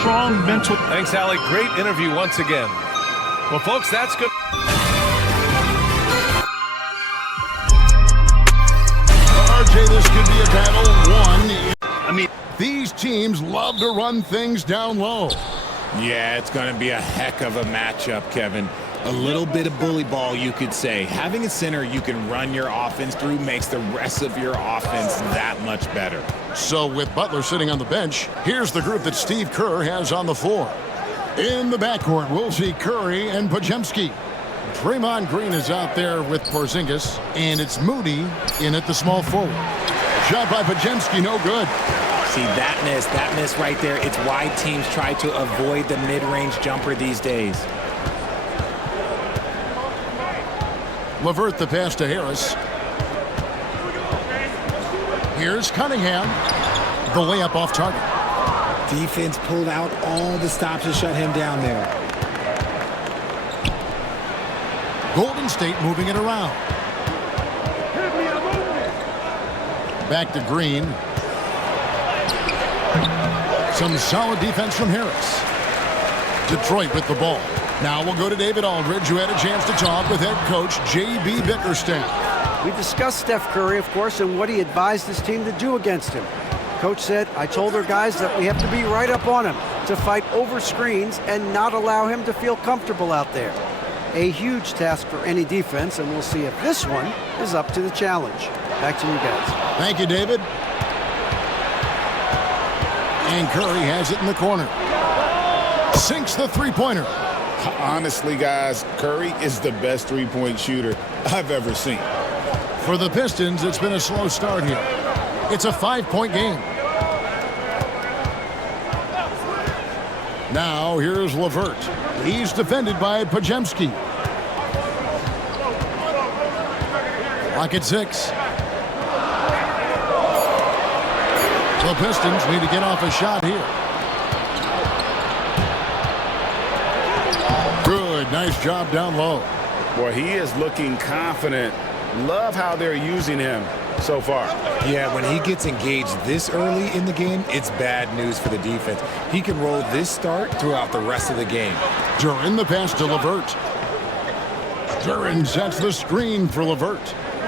strong mental. Thanks, Allie. Great interview once again. Well, folks, that's good. RJ, this could be a battle. These teams love to run things down low. Yeah, it's going to be a heck of a matchup, Kevin. A little bit of bully ball, you could say. Having a center you can run your offense through makes the rest of your offense that much better. So with Butler sitting on the bench, here's the group that Steve Kerr has on the floor. In the backcourt, we'll see Curry and Podziemski. Draymond Green is out there with Porzingis, and it's Moody in at the small forward. Shot by Podziemski, no good. See, that miss right there, it's why teams try to avoid the mid-range jumper these days. LeVert the pass to Harris. Here's Cunningham. The layup off target. Defense pulled out all the stops to shut him down there. Golden State moving it around. Back to Green. Some solid defense from Harris. Detroit with the ball. Now we'll go to David Aldridge, who had a chance to talk with head coach J.B. Bickerstaff. We discussed Steph Curry, of course, and what he advised his team to do against him. Coach said, I told our guys that we have to be right up on him, to fight over screens and not allow him to feel comfortable out there. A huge task for any defense, and we'll see if this one is up to the challenge. Back to you guys. Thank you, David. And Curry has it in the corner. Sinks the three-pointer. Honestly, guys, Curry is the best three-point shooter I've ever seen. For the Pistons, it's been a slow start here. It's a 5-point game. Now, here's LeVert. He's defended by Podziemski. Lock at 6. The Pistons need to get off a shot here. Good, nice job down low. Boy, he is looking confident. Love how they're using him so far. Yeah, when he gets engaged this early in the game, it's bad news for the defense. He can roll this start throughout the rest of the game. Duran the pass to LeVert. Duran sets the screen for LeVert.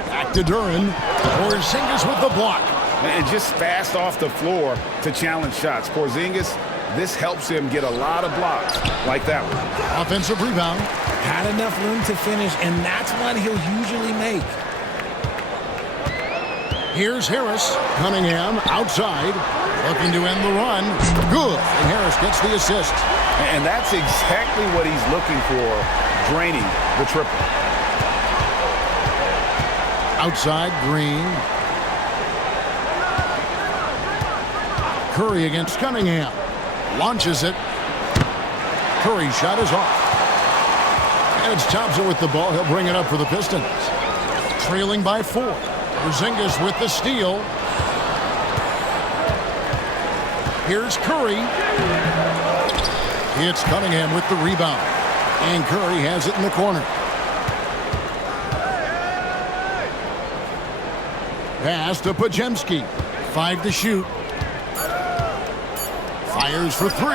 Back to Duran. Porzingis with the block. And just fast off the floor to challenge shots. Porzingis, this helps him get a lot of blocks like that one. Offensive rebound. Had enough room to finish, and that's what he'll usually make. Here's Harris. Cunningham outside. Looking to end the run. Good. And Harris gets the assist. And that's exactly what he's looking for, draining the triple. Outside, Green. Curry against Cunningham. Launches it. Curry's shot is off. Edge Thompson with the ball. He'll bring it up for the Pistons. Trailing by 4. Porzingis with the steal. Here's Curry. It's Cunningham with the rebound. And Curry has it in the corner. Pass to Podziemski. 5 to shoot. Fires for 3.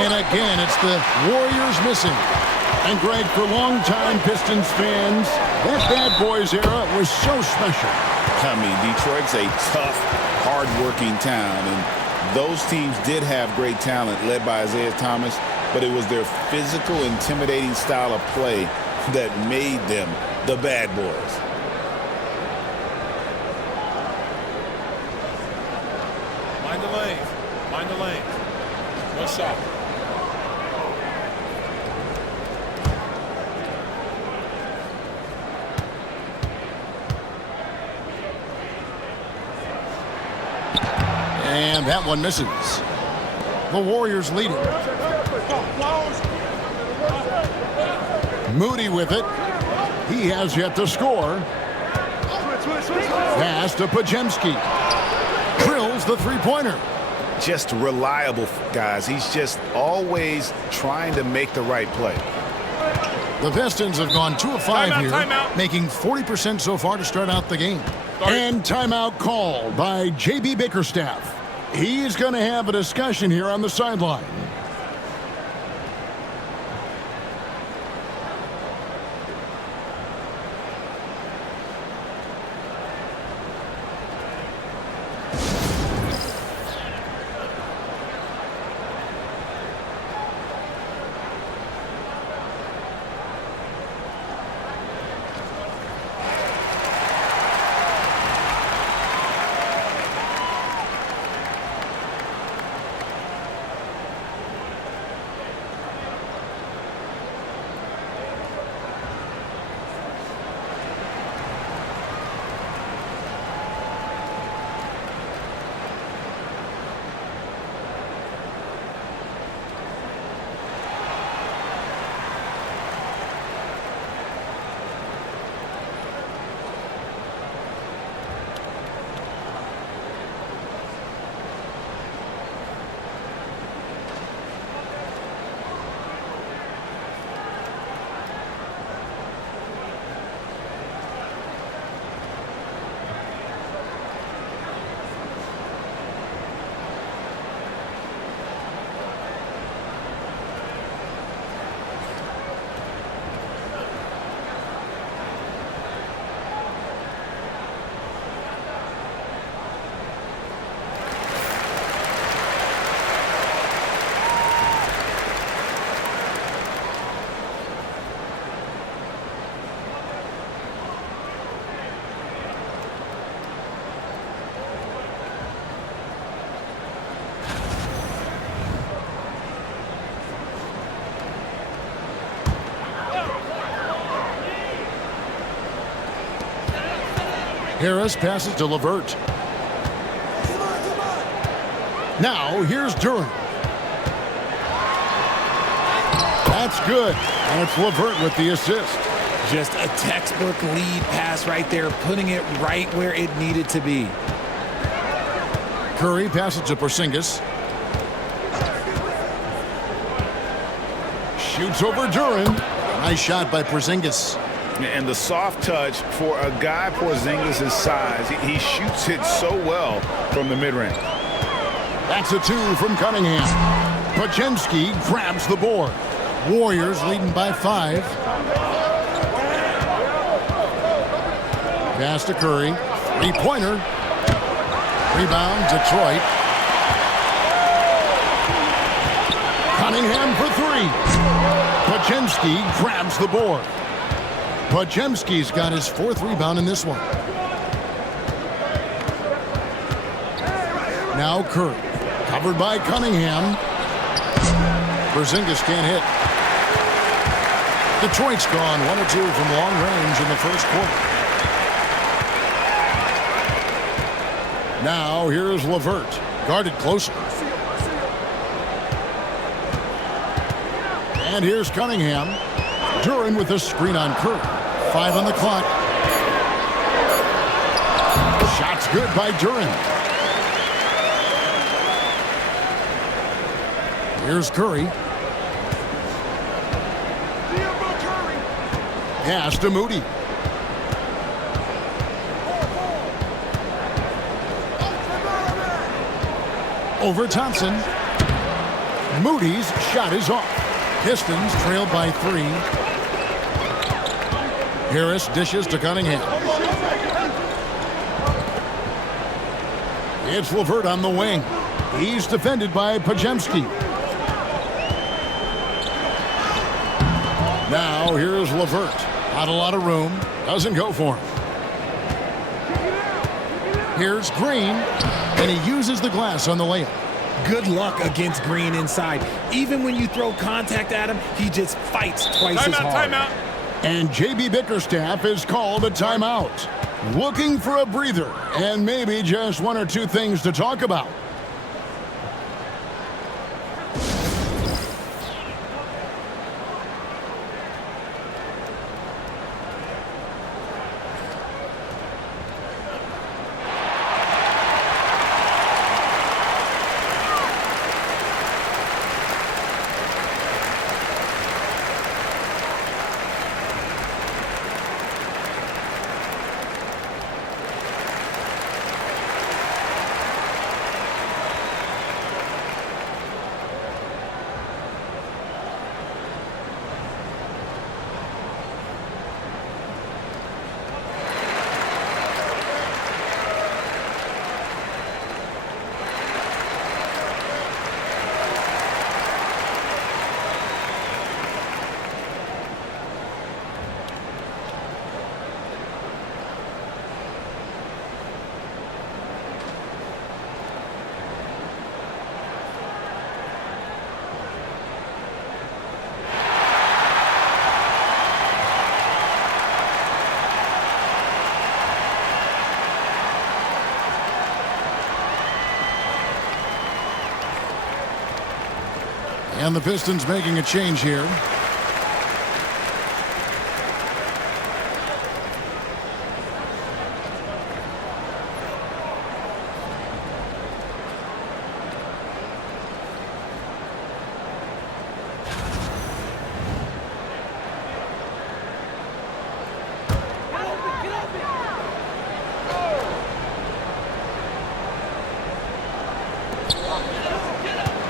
And again, it's the Warriors missing. And Greg, for longtime Pistons fans, that Bad Boys era was so special. I mean, Detroit's a tough, hard-working town, and those teams did have great talent led by Isaiah Thomas, but it was their physical, intimidating style of play that made them the Bad Boys. Mind the lane. Mind the lane. No shot. And that one misses. The Warriors leading. Moody with it. He has yet to score. Pass to Podziemski. Drills the three-pointer. Just reliable, guys. He's just always trying to make the right play. The Pistons have gone 2 of 5 Timeout, here, timeout. making 40% so far to start out the game. And timeout called by J.B. Bickerstaff. He's going to have a discussion here on the sideline. Harris passes to LeVert. Now here's Duran. That's good. And it's LeVert with the assist. Just a textbook lead pass right there, putting it right where it needed to be. Curry passes to Porzingis. Shoots over Duran. Nice shot by Porzingis. And the soft touch for a guy Porzingis' size. He shoots it so well from the mid-range. That's a two from Cunningham. Podziemski grabs the board. Warriors leading by 5. Pass to Curry. 3-pointer. Rebound, Detroit. Cunningham for 3. Podziemski grabs the board. Podziemski's got his 4th rebound in this one. Now Curry. Covered by Cunningham. Porzingis can't hit. Detroit's gone 1 or 2 from long range in the first quarter. Now here's LeVert. Guarded closer. And here's Cunningham. Duran with a screen on Curry. 5 on the clock. Shot's good by Duran. Here's Curry. Pass to Moody. Over Thompson. Moody's shot is off. Pistons trailed by 3. Harris dishes to Cunningham. It's LeVert on the wing. He's defended by Podziemski. Now here's LeVert. Not a lot of room. Doesn't go for him. Here's Green. And he uses the glass on the layup. Good luck against Green inside. Even when you throw contact at him, he just fights twice as hard. Timeout. And J.B. Bickerstaff has called a timeout. Looking for a breather and maybe just 1 or 2 things to talk about. And the Pistons making a change here.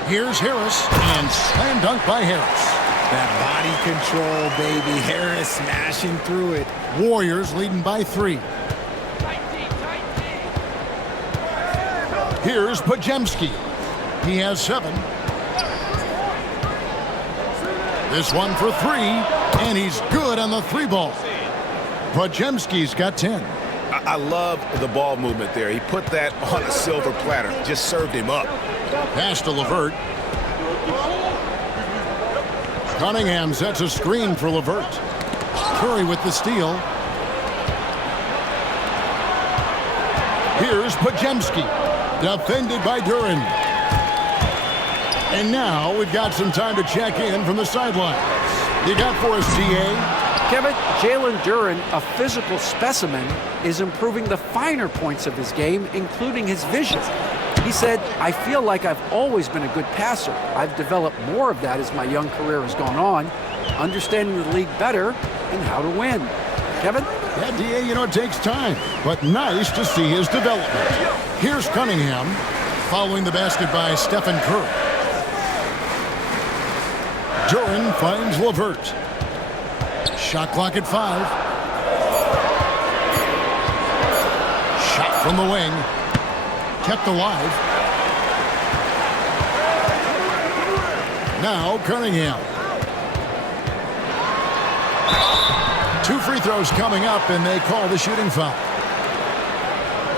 Here's Harris, and slam dunk by Harris. That body control, baby. Harris smashing through it. Warriors leading by 3. Here's Podziemski. He has 7. This one for 3, and he's good on the 3-ball. Podziemski's got 10. I love the ball movement there. He put that on a silver platter. Just served him up. Pass to LeVert. Cunningham sets a screen for LeVert. Curry with the steal. Here's Podziemski. Defended by Duren. And now we've got some time to check in from the sidelines. You got for us, DA? Kevin, Jalen Duren, a physical specimen, is improving the finer points of his game, including his vision. He said, I feel like I've always been a good passer. I've developed more of that as my young career has gone on, understanding the league better and how to win. Kevin? Yeah, DA, you know, it takes time, but nice to see his development. Here's Cunningham, following the basket by Stephen Curry. Duren finds LeVert. Shot clock at 5. Shot from the wing. Kept alive. Now Cunningham. 2 free throws coming up, and they call the shooting foul.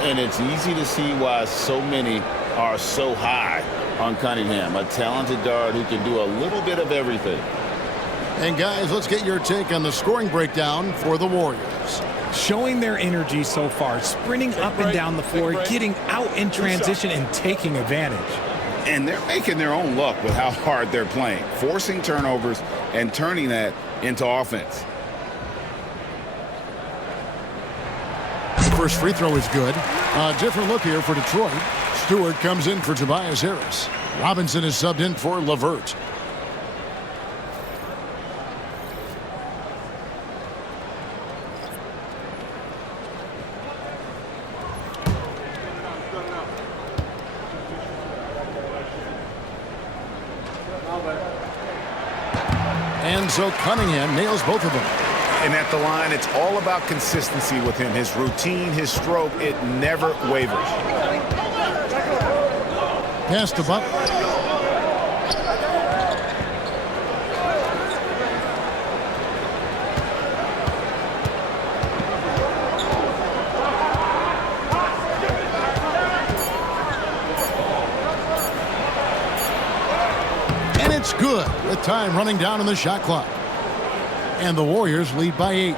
And it's easy to see why so many are so high on Cunningham, a talented guard who can do a little bit of everything. And guys, let's get your take on the scoring breakdown for the Warriors. Showing their energy so far, sprinting up and down the floor, getting out in transition and taking advantage. And they're making their own luck with how hard they're playing, forcing turnovers and turning that into offense. First free throw is good. A different look here for Detroit. Stewart comes in for Tobias Harris. Robinson is subbed in for LeVert. And so Cunningham nails both of them. And at the line, it's all about consistency with him. His routine, his stroke, it never wavers. Pass to Butler. And it's good with time running down on the shot clock. And the Warriors lead by 8.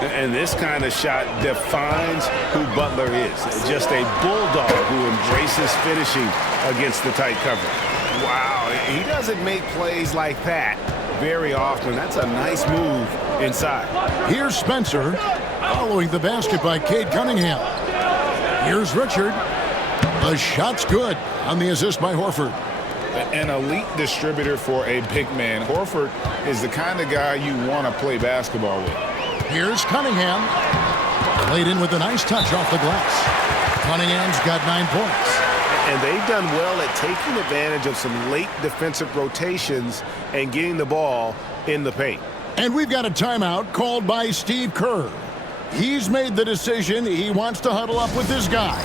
And this kind of shot defines who Butler is. Just a bulldog who embraces finishing against the tight cover. Wow, he doesn't make plays like that very often. That's a nice move inside. Here's Spencer following the basket by Cade Cunningham. Here's Richard. The shot's good on the assist by Horford. An elite distributor for a big man. Horford is the kind of guy you want to play basketball with. Here's Cunningham. Played in with a nice touch off the glass. Cunningham's got 9 points. And they've done well at taking advantage of some late defensive rotations and getting the ball in the paint. And we've got a timeout called by Steve Kerr. He's made the decision he wants to huddle up with his guys.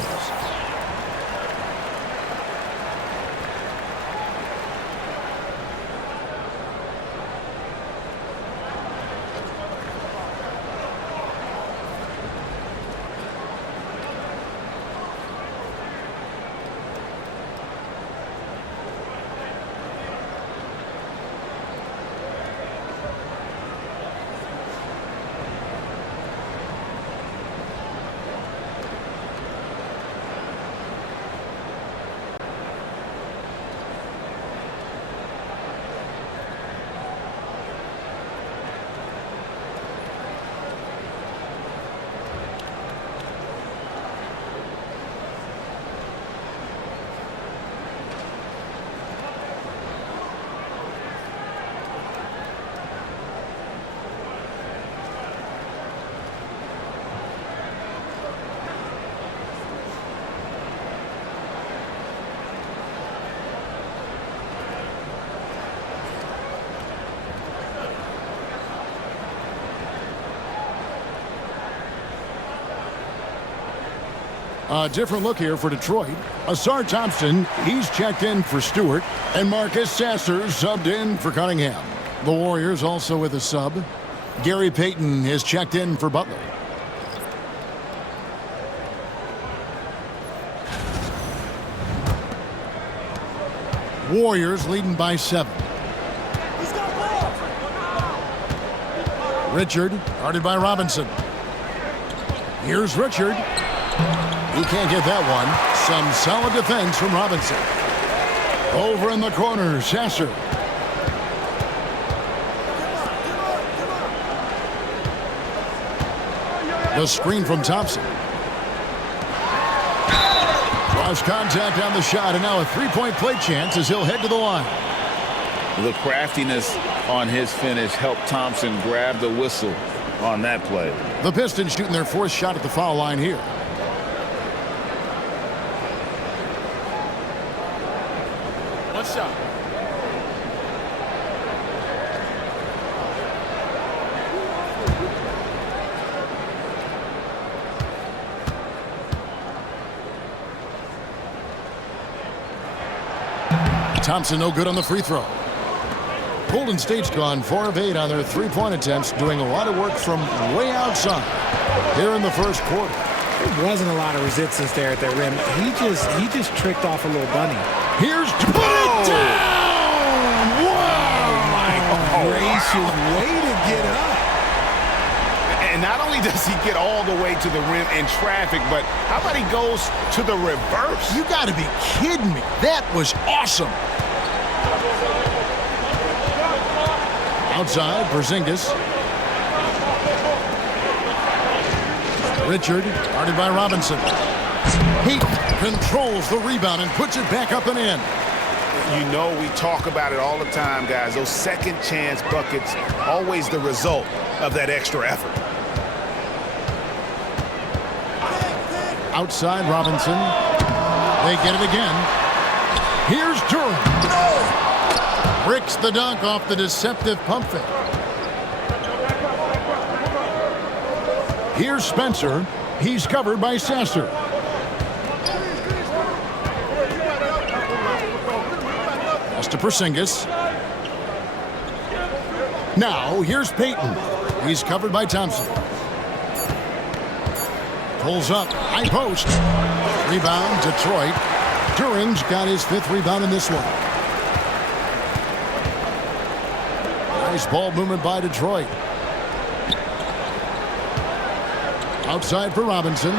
A different look here for Detroit. Asar Thompson, he's checked in for Stewart. And Marcus Sasser subbed in for Cunningham. The Warriors also with a sub. Gary Payton is checked in for Butler. Warriors leading by 7. Richard, guarded by Robinson. Here's Richard. He can't get that one. Some solid defense from Robinson. Over in the corner, Sasser. The screen from Thompson. Lost contact on the shot, and now a three-point play chance as he'll head to the line. The craftiness on his finish helped Thompson grab the whistle on that play. The Pistons shooting their 4th shot at the foul line here. One shot. Thompson no good on the free throw. Golden State's gone 4 of 8 on their three-point attempts, doing a lot of work from way outside here in the first quarter. There wasn't a lot of resistance there at the rim. He just tricked off a little bunny. Here's to put it down! Wow! Oh my gracious, way to get up. And not only does he get all the way to the rim in traffic, but how about he goes to the reverse? You got to be kidding me. That was awesome. Outside, Porzingis. Richard, guarded by Robinson. He controls the rebound and puts it back up and in. You know, we talk about it all the time, guys. Those second chance buckets, always the result of that extra effort. Outside, Robinson. They get it again. Here's Durham. Bricks the dunk off the deceptive pump fake. Here's Spencer. He's covered by Sasser. Pass to Porzingis. Now, here's Payton. He's covered by Thompson. Pulls up, high post. Rebound, Detroit. Durham's got his 5th rebound in this one. Nice ball movement by Detroit. Outside for Robinson.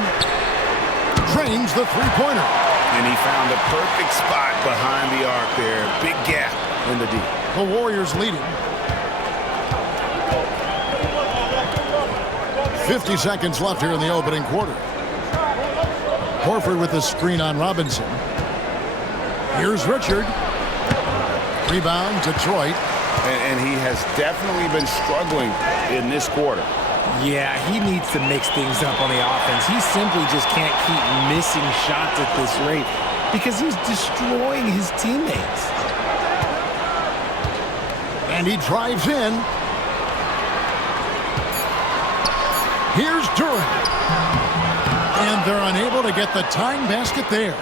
Drains the three-pointer. And he found a perfect spot behind the arc there. Big gap in the D. The Warriors leading. 50 seconds left here in the opening quarter. Horford with the screen on Robinson. Here's Richard. Rebound, Detroit. And he has definitely been struggling in this quarter. Yeah, he needs to mix things up on the offense. He simply just can't keep missing shots at this rate because he's destroying his teammates. And he drives in. Here's Durham. And they're unable to get the tying basket there.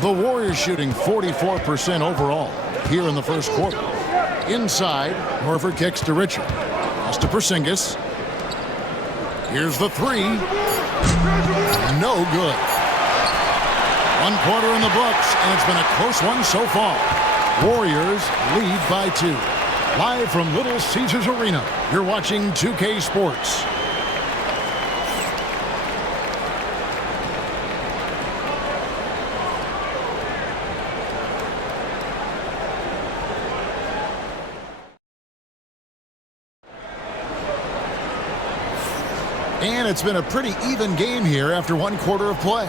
The Warriors shooting 44% overall here in the first quarter. Inside, Horford kicks to Richard. Pass to Porzingis. Here's the three. No good. 1 quarter in the books, and it's been a close one so far. Warriors lead by 2. Live from Little Caesars Arena, you're watching 2K Sports. And it's been a pretty even game here after 1 quarter of play.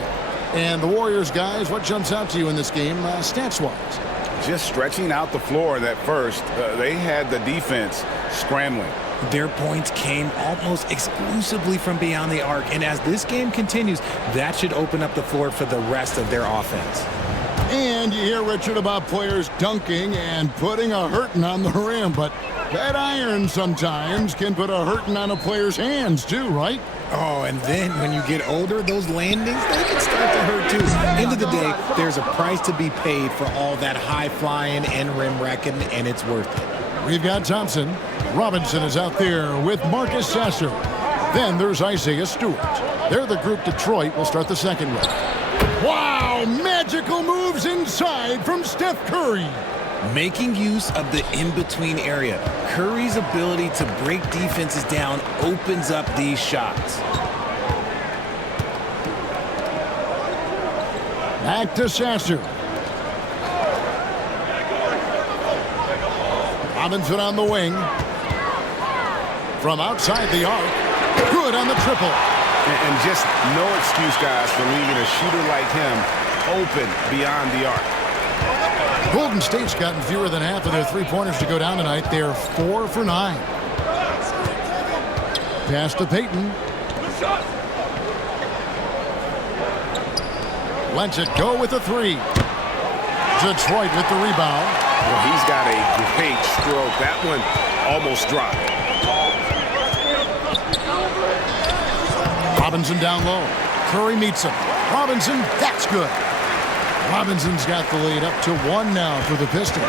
And the Warriors, guys, what jumps out to you in this game stats-wise? Just stretching out the floor that first. They had the defense scrambling. Their points came almost exclusively from beyond the arc. And as this game continues, that should open up the floor for the rest of their offense. And you hear, Richard, about players dunking and putting a hurting on the rim, but that iron sometimes can put a hurting on a player's hands too, right? Oh, and then when you get older, those landings, they can start to hurt too. End of the day, there's a price to be paid for all that high flying and rim wrecking, and it's worth it. We've got Thompson. Robinson is out there with Marcus Sasser. Then there's Isaiah Stewart. They're the group Detroit will start the second with. Wow, magical moves inside from Steph Curry. Making use of the in-between area. Curry's ability to break defenses down opens up these shots. Back to Sasser. Robinson on the wing. From outside the arc. Good on the triple. And just no excuse, guys, for leaving a shooter like him open beyond the arc. Golden State's gotten fewer than half of their three-pointers to go down tonight. They're 4 for 9. Pass to Payton. Lets it go with the three. Detroit with the rebound. Well, he's got a great stroke. That one almost dropped. Robinson down low. Curry meets him. Robinson, that's good. Robinson's got the lead up to 1 now for the Pistons.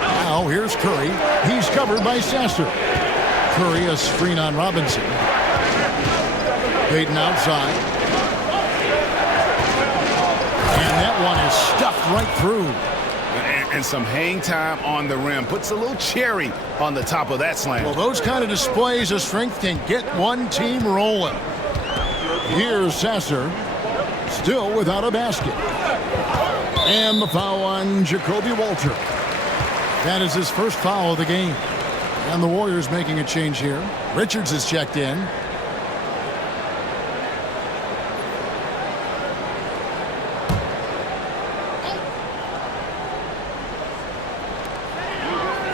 Now here's Curry. He's covered by Sasser. Curry a screen on Robinson. Payton outside. And that one is stuffed right through. And some hang time on the rim. Puts a little cherry on the top of that slam. Well, those kind of displays of strength can get one team rolling. Here's Sasser, still without a basket. And the foul on Jacoby Walter. That is his first foul of the game. And the Warriors making a change here. Richards is checked in.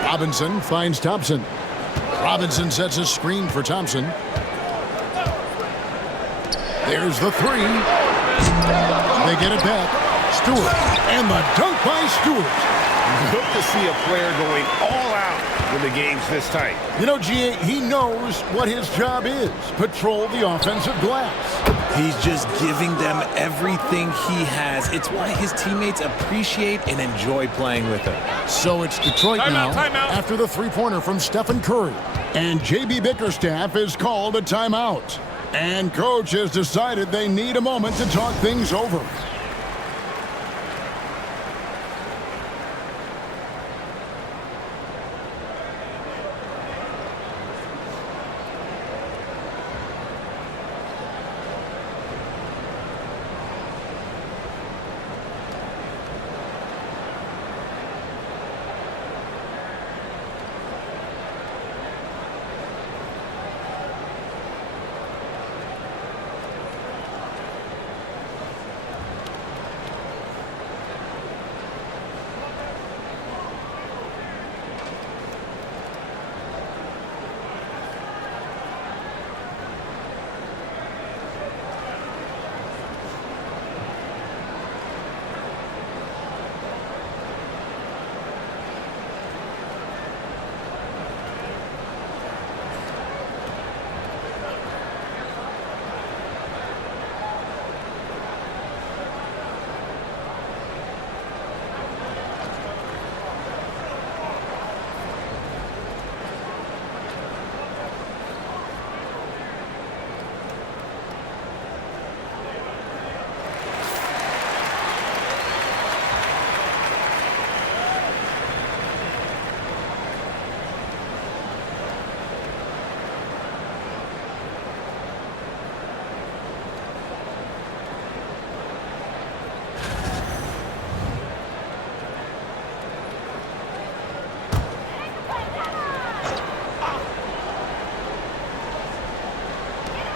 Robinson finds Thompson. Robinson sets a screen for Thompson. There's the three. They get it back. Stewart. And the dunk by Stewart. Good to see a player going all out when the game's this tight. You know, G.A., he knows what his job is. Patrol the offensive glass. He's just giving them everything he has. It's why his teammates appreciate and enjoy playing with him. So it's Detroit now after the three-pointer from Stephen Curry. And J.B. Bickerstaff has called a timeout. And coach has decided they need a moment to talk things over.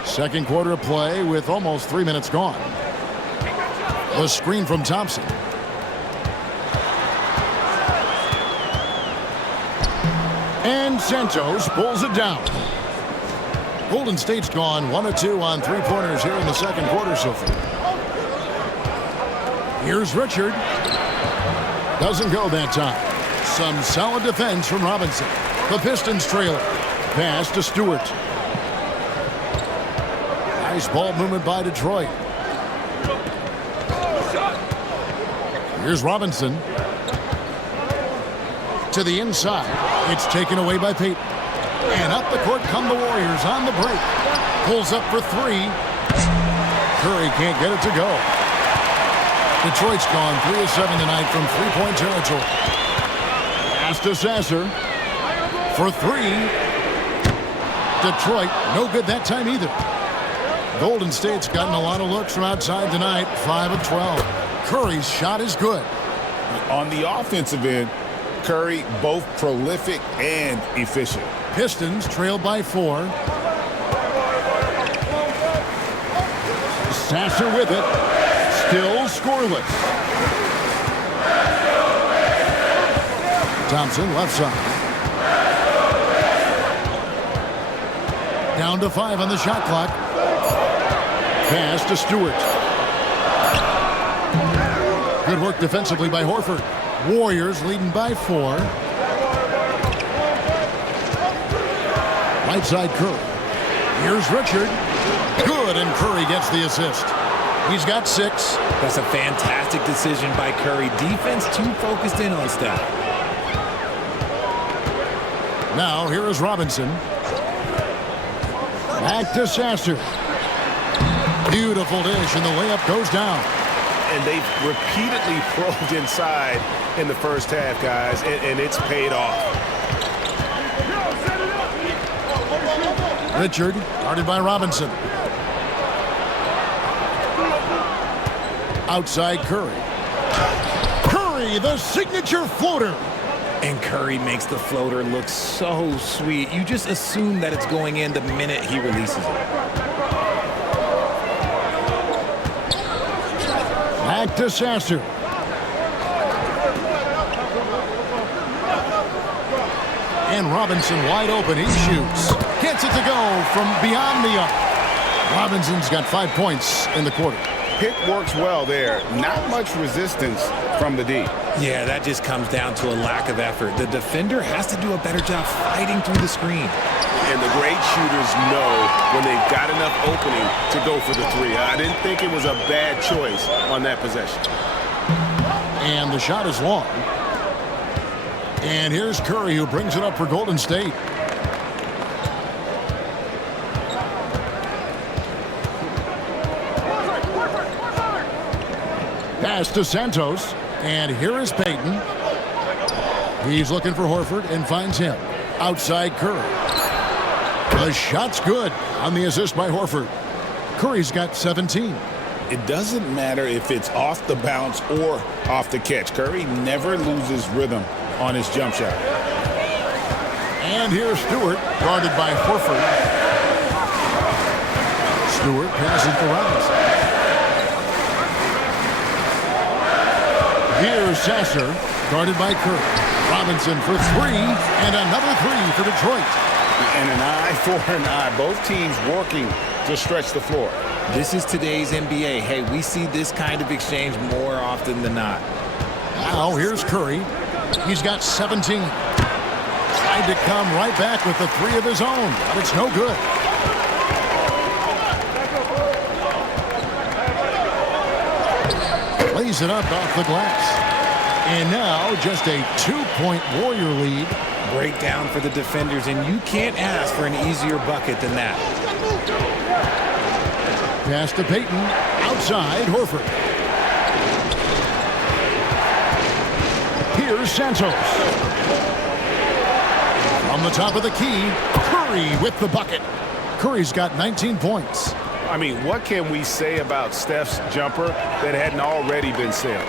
Second quarter of play with almost 3 minutes gone. The screen from Thompson. And Santos pulls it down. Golden State's gone 1 of 2 on three-pointers here in the second quarter so far. Here's Richard. Doesn't go that time. Some solid defense from Robinson. The Pistons trail it. Pass to Stewart. Nice ball movement by Detroit. Here's Robinson. To the inside. It's taken away by Payton. And up the court come the Warriors on the break. Pulls up for three. Curry can't get it to go. Detroit's gone 3 of 7 tonight from three-point territory. Pass to Sasser. For three. Detroit, no good that time either. Golden State's gotten a lot of looks from outside tonight, 5 of 12. Curry's shot is good. On the offensive end, Curry both prolific and efficient. Pistons trail by 4. Sasser with it. Still scoreless. Thompson left side. Down to 5 on the shot clock. Pass to Stewart. Good work defensively by Horford. Warriors leading by 4. Right side Curry. Here's Richard. Good, and Curry gets the assist. He's got 6. That's a fantastic decision by Curry. Defense too focused in on Steph. Now here is Robinson. Back to Sasser. Beautiful dish, and the layup goes down. And they've repeatedly probed inside in the first half, guys, and it's paid off. Richard, guarded by Robinson. Outside Curry. Curry, the signature floater. And Curry makes the floater look so sweet. You just assume that it's going in the minute he releases it. Back to Sasser. And Robinson wide open. He shoots. Gets it to go from beyond the arc. Robinson's got 5 points in the quarter. Pick works well there. Not much resistance from the D. Yeah, that just comes down to a lack of effort. The defender has to do a better job fighting through the screen. And the great shooters know when they've got enough opening to go for the 3. I didn't think it was a bad choice on that possession. And the shot is long. And here's Curry, who brings it up for Golden State. Pass to Santos. And here is Payton. He's looking for Horford and finds him. Outside Curry. The shot's good on the assist by Horford. Curry's got 17. It doesn't matter if it's off the bounce or off the catch. Curry never loses rhythm on his jump shot. And here's Stewart, guarded by Horford. Stewart passes to Robinson. Here's Sasser, guarded by Curry. Robinson for 3, and another 3 for Detroit. And an eye for an eye. Both teams working to stretch the floor. This is today's NBA. Hey, we see this kind of exchange more often than not. Now here's Curry. He's got 17. Tried to come right back with the 3 of his own, but it's no good. Lays it up off the glass. And now just a 2-point Warrior lead. Breakdown for the defenders, and you can't ask for an easier bucket than that. Pass to Payton. Outside, Horford. Here's Santos. From the top of the key, Curry with the bucket. Curry's got 19 points. I mean, what can we say about Steph's jumper that hadn't already been said?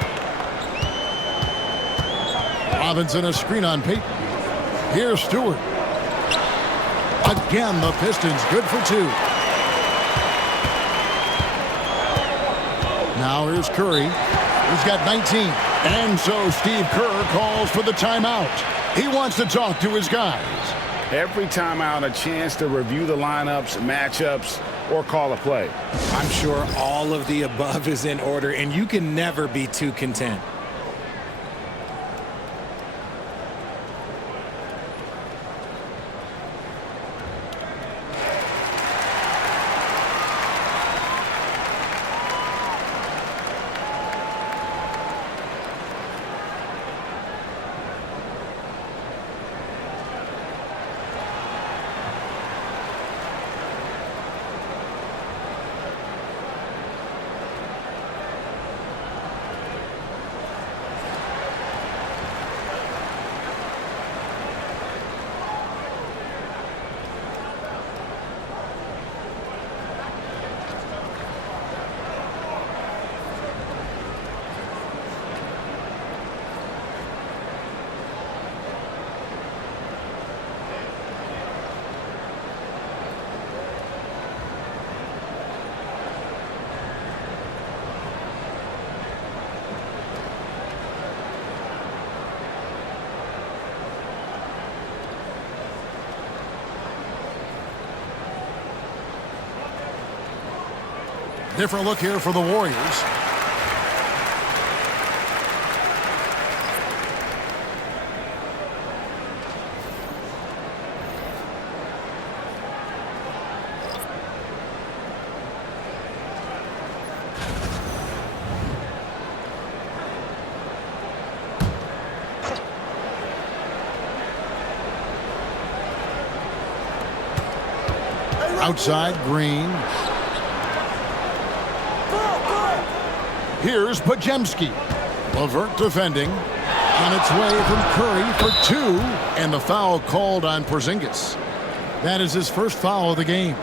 Robinson a screen on Payton. Here's Stewart. Again, the Pistons good for 2. Now here's Curry. He's got 19. And so Steve Kerr calls for the timeout. He wants to talk to his guys. Every timeout, a chance to review the lineups, matchups, or call a play. I'm sure all of the above is in order, and you can never be too content. Different look here for the Warriors. Outside, Green. Here's Pajemski. LeVert defending. On its way from Curry for two. And the foul called on Porzingis. That is his first foul of the game.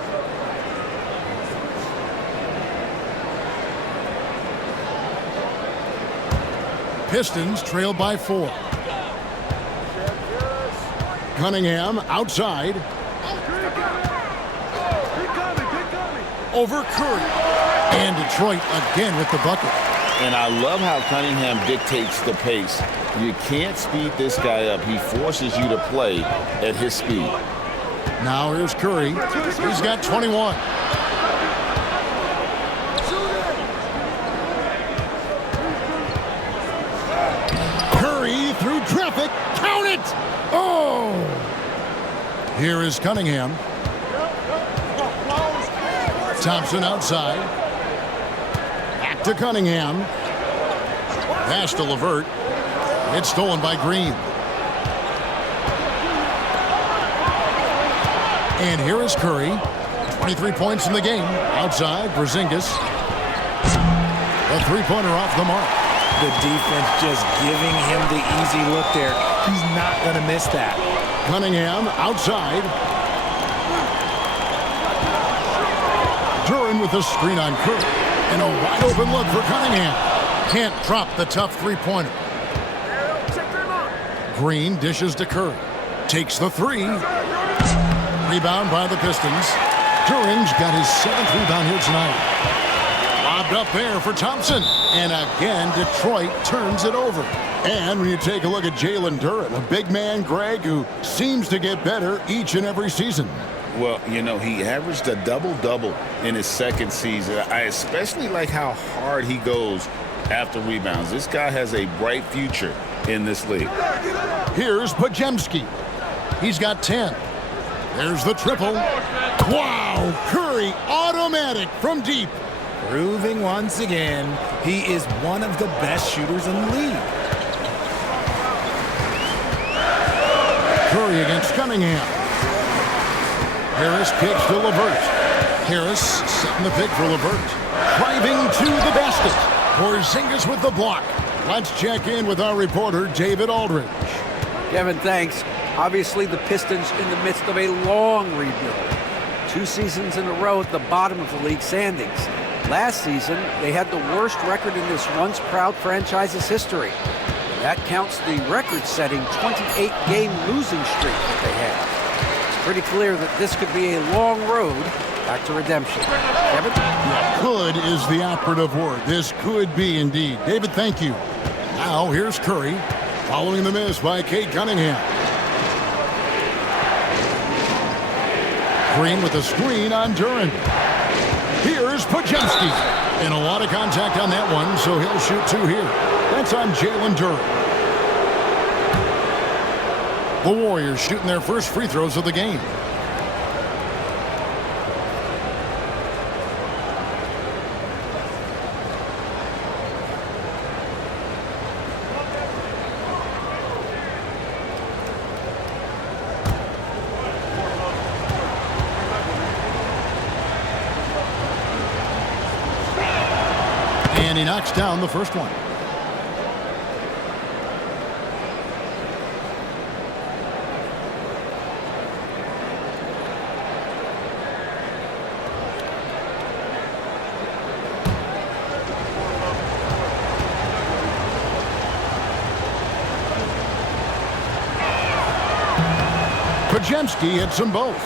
Pistons trail by 4. Cunningham outside. Over Curry. And Detroit again with the bucket. And I love how Cunningham dictates the pace. You can't speed this guy up. He forces you to play at his speed. Now here's Curry. He's got 21. Curry through traffic. Count it! Oh! Here is Cunningham. Thompson outside. Back to Cunningham. Pass to LeVert. It's stolen by Green. And here is Curry. 23 points in the game. Outside, Porzingis. A three-pointer off the mark. The defense just giving him the easy look there. He's not going to miss that. Cunningham outside. Duran with a screen on Curry. And a wide open look for Cunningham. Can't drop the tough three-pointer. Green dishes to Curry. Takes the three. Rebound by the Pistons. Duran's got his 7th rebound here tonight. Lobbed up there for Thompson. And again, Detroit turns it over. And when you take a look at Jalen Duran, a big man, Greg, who seems to get better each and every season. Well, you know, he averaged a double-double in his second season. I especially like how hard he goes after rebounds. This guy has a bright future in this league. Here's Pajemski. He's got 10. There's the triple. Wow! Curry automatic from deep. Proving once again he is one of the best shooters in the league. Curry against Cunningham. Harris kicks to LeVert. Harris setting the pick for LeVert. Driving to the basket. Porzingis with the block. Let's check in with our reporter, David Aldridge. Kevin, thanks. Obviously, the Pistons in the midst of a long rebuild. 2 seasons in a row at the bottom of the league standings. Last season, they had the worst record in this once proud franchise's history. That counts the record-setting 28-game losing streak that they had. It's pretty clear that this could be a long road back to redemption. Kevin? Could is the operative word. This could be indeed. David, thank you. Now, here's Curry, following the miss by Cade Cunningham. Green with a screen on Duran. Here's Pajemski. And a lot of contact on that one, so he'll shoot 2 here. That's on Jalen Duren. The Warriors shooting their first free throws of the game. And he knocks down the first one. Pajemski hits them both.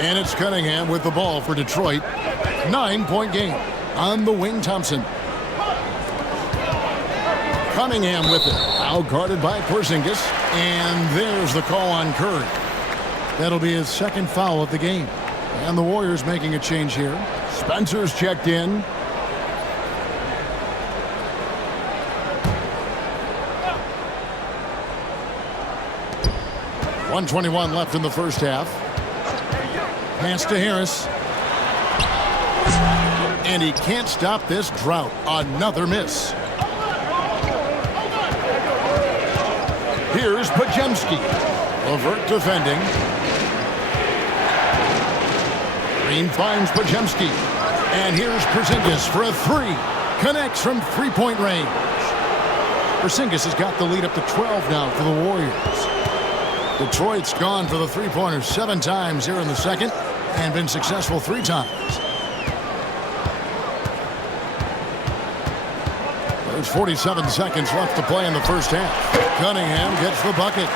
And it's Cunningham with the ball for Detroit. 9-point game. On the wing, Thompson. Cunningham with it. Out guarded by Porzingis. And there's the call on Curry. That'll be his second foul of the game. And the Warriors making a change here. Spencer's checked in. .121 left in the first half. Pass to Harris. And he can't stop this drought. Another miss. Here's Pajemski. Levert defending. Green finds Pajemski. And here's Porzingis for a 3. Connects from 3-point range. Porzingis has got the lead up to 12 now for the Warriors. Detroit's gone for the 3-pointers 7 times here in the second and been successful 3 times. There's 47 seconds left to play in the first half. Cunningham gets the bucket.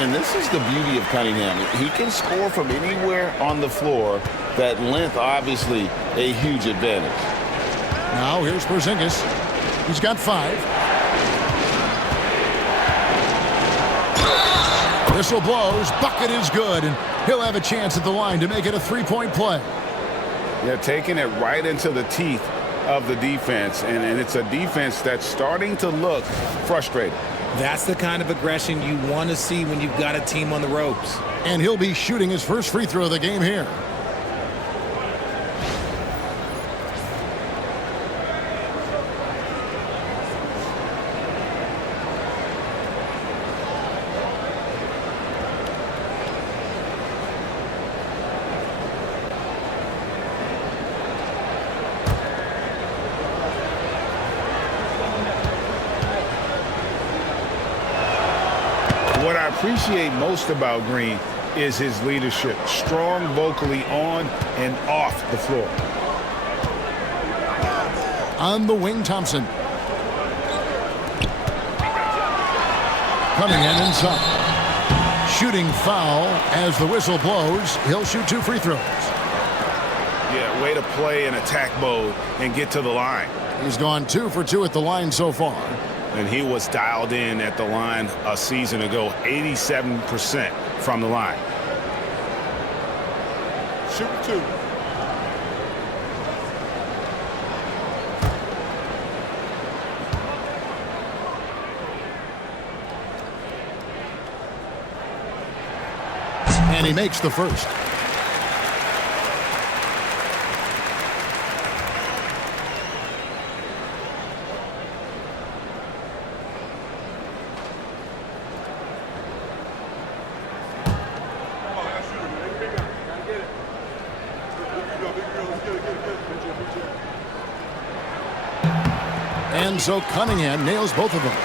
And this is the beauty of Cunningham. He can score from anywhere on the floor. That length, obviously, a huge advantage. Now here's Porzingis. He's got 5. Whistle blows. Bucket is good. And he'll have a chance at the line to make it a 3-point play. Yeah, taking it right into the teeth of the defense. And it's a defense that's starting to look frustrated. That's the kind of aggression you want to see when you've got a team on the ropes. And he'll be shooting his first free throw of the game here. What I appreciate most about Green is his leadership. Strong vocally on and off the floor. On the wing, Thompson. Cunningham inside. Shooting foul as the whistle blows. He'll shoot 2 free throws. Yeah, way to play in attack mode and get to the line. He's gone 2 for 2 at the line so far. And he was dialed in at the line a season ago, 87% from the line. Shoot 2. And he makes the first. And so Cunningham nails both of them.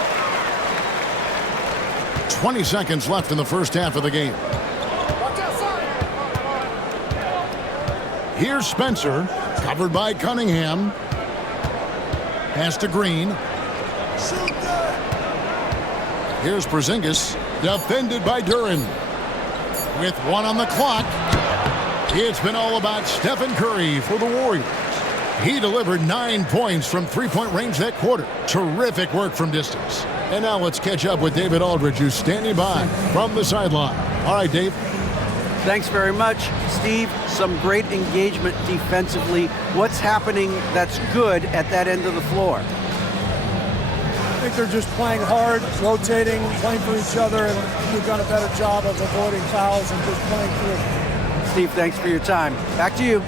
20 seconds left in the first half of the game. Here's Spencer, covered by Cunningham. Pass to Green. Here's Porzingis, defended by Duren. With 1 on the clock, it's been all about Stephen Curry for the Warriors. He delivered 9 points from 3-point range that quarter. Terrific work from distance. And now let's catch up with David Aldridge, who's standing by from the sideline. All right, Dave. Thanks very much, Steve. Some great engagement defensively. What's happening that's good at that end of the floor? I think they're just playing hard, rotating, playing for each other, and we've done a better job of avoiding fouls and just playing through. Steve, thanks for your time. Back to you.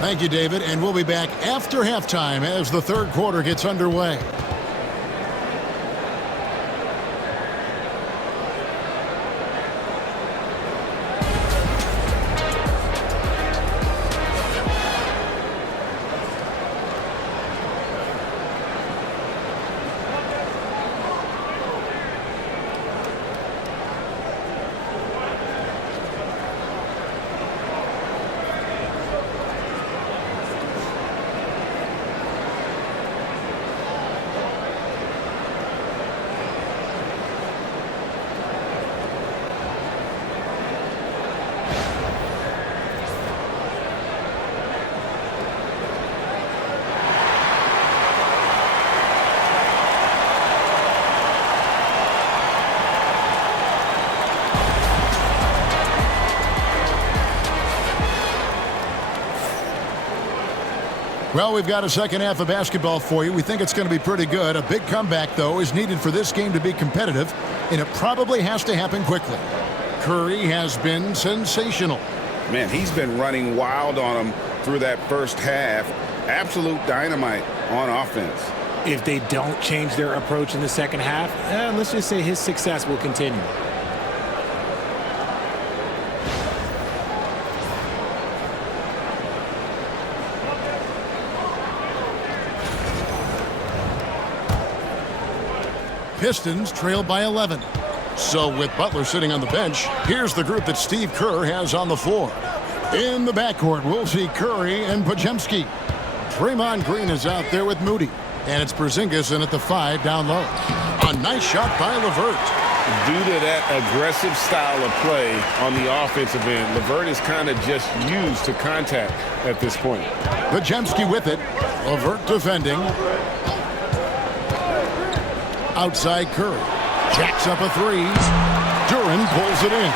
Thank you, David, and we'll be back after halftime as the third quarter gets underway. Well, we've got a second half of basketball for you. We think it's going to be pretty good. A big comeback, though, is needed for this game to be competitive, and it probably has to happen quickly. Curry has been sensational. Man, he's been running wild on them through that first half. Absolute dynamite on offense. If they don't change their approach in the second half, let's just say his success will continue. Pistons trail by 11. So with Butler sitting on the bench, here's the group that Steve Kerr has on the floor. In the backcourt, we'll see Curry and Podziemski. Draymond Green is out there with Moody. And it's Porzingis in at the 5 down low. A nice shot by LeVert. Due to that aggressive style of play on the offensive end, LeVert is kind of just used to contact at this point. Podziemski with it. LeVert defending. Outside Curry. Jacks up a 3. Duran pulls it in.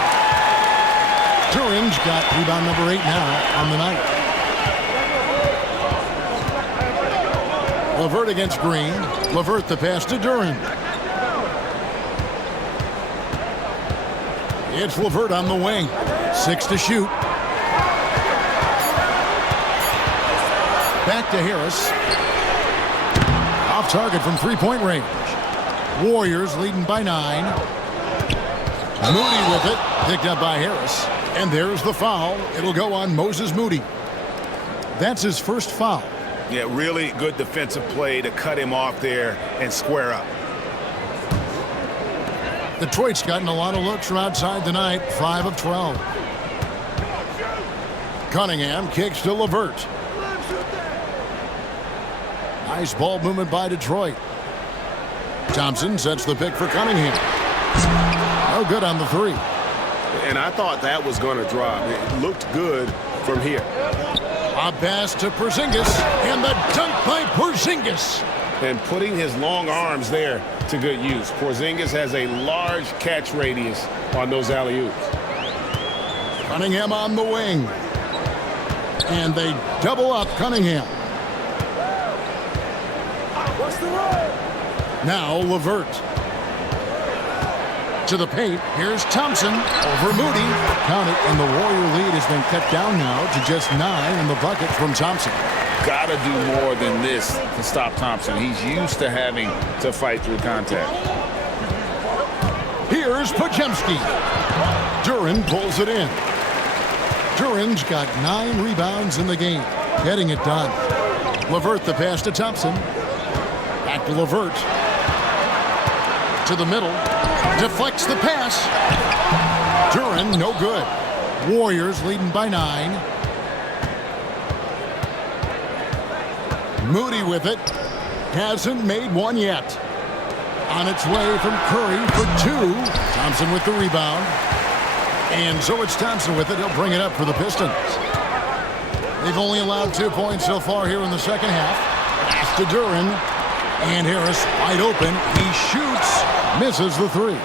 Duran's got rebound number 8 now on the night. LeVert against Green. LeVert the pass to Duran. It's LeVert on the wing. 6 to shoot. Back to Harris. Off target from three-point range. Warriors leading by 9. Moody with it. Picked up by Harris. And there's the foul. It'll go on Moses Moody. That's his first foul. Yeah, really good defensive play to cut him off there and square up. Detroit's gotten a lot of looks from outside tonight. 5 of 12. Cunningham kicks to LeVert. Nice ball movement by Detroit. Thompson sets the pick for Cunningham. No good on the 3. And I thought that was going to drop. It looked good from here. A pass to Porzingis, and the dunk by Porzingis. And putting his long arms there to good use. Porzingis has a large catch radius on those alley-oops. Cunningham on the wing. And they double up Cunningham. Now LeVert. To the paint. Here's Thompson over Moody. Count it, and the Warrior lead has been cut down now to just 9 in the bucket from Thompson. Got to do more than this to stop Thompson. He's used to having to fight through contact. Here's Podziemski. Duran pulls it in. Duran's got 9 rebounds in the game. Getting it done. LeVert the pass to Thompson. Back to LeVert. To the middle. Deflects the pass. Duran, no good. Warriors leading by 9. Moody with it. Hasn't made one yet. On its way from Curry for 2. Thompson with the rebound. And so it's Thompson with it. He'll bring it up for the Pistons. They've only allowed 2 points so far here in the second half. Pass to Duran. And Harris wide open. He shoots. Misses the 3.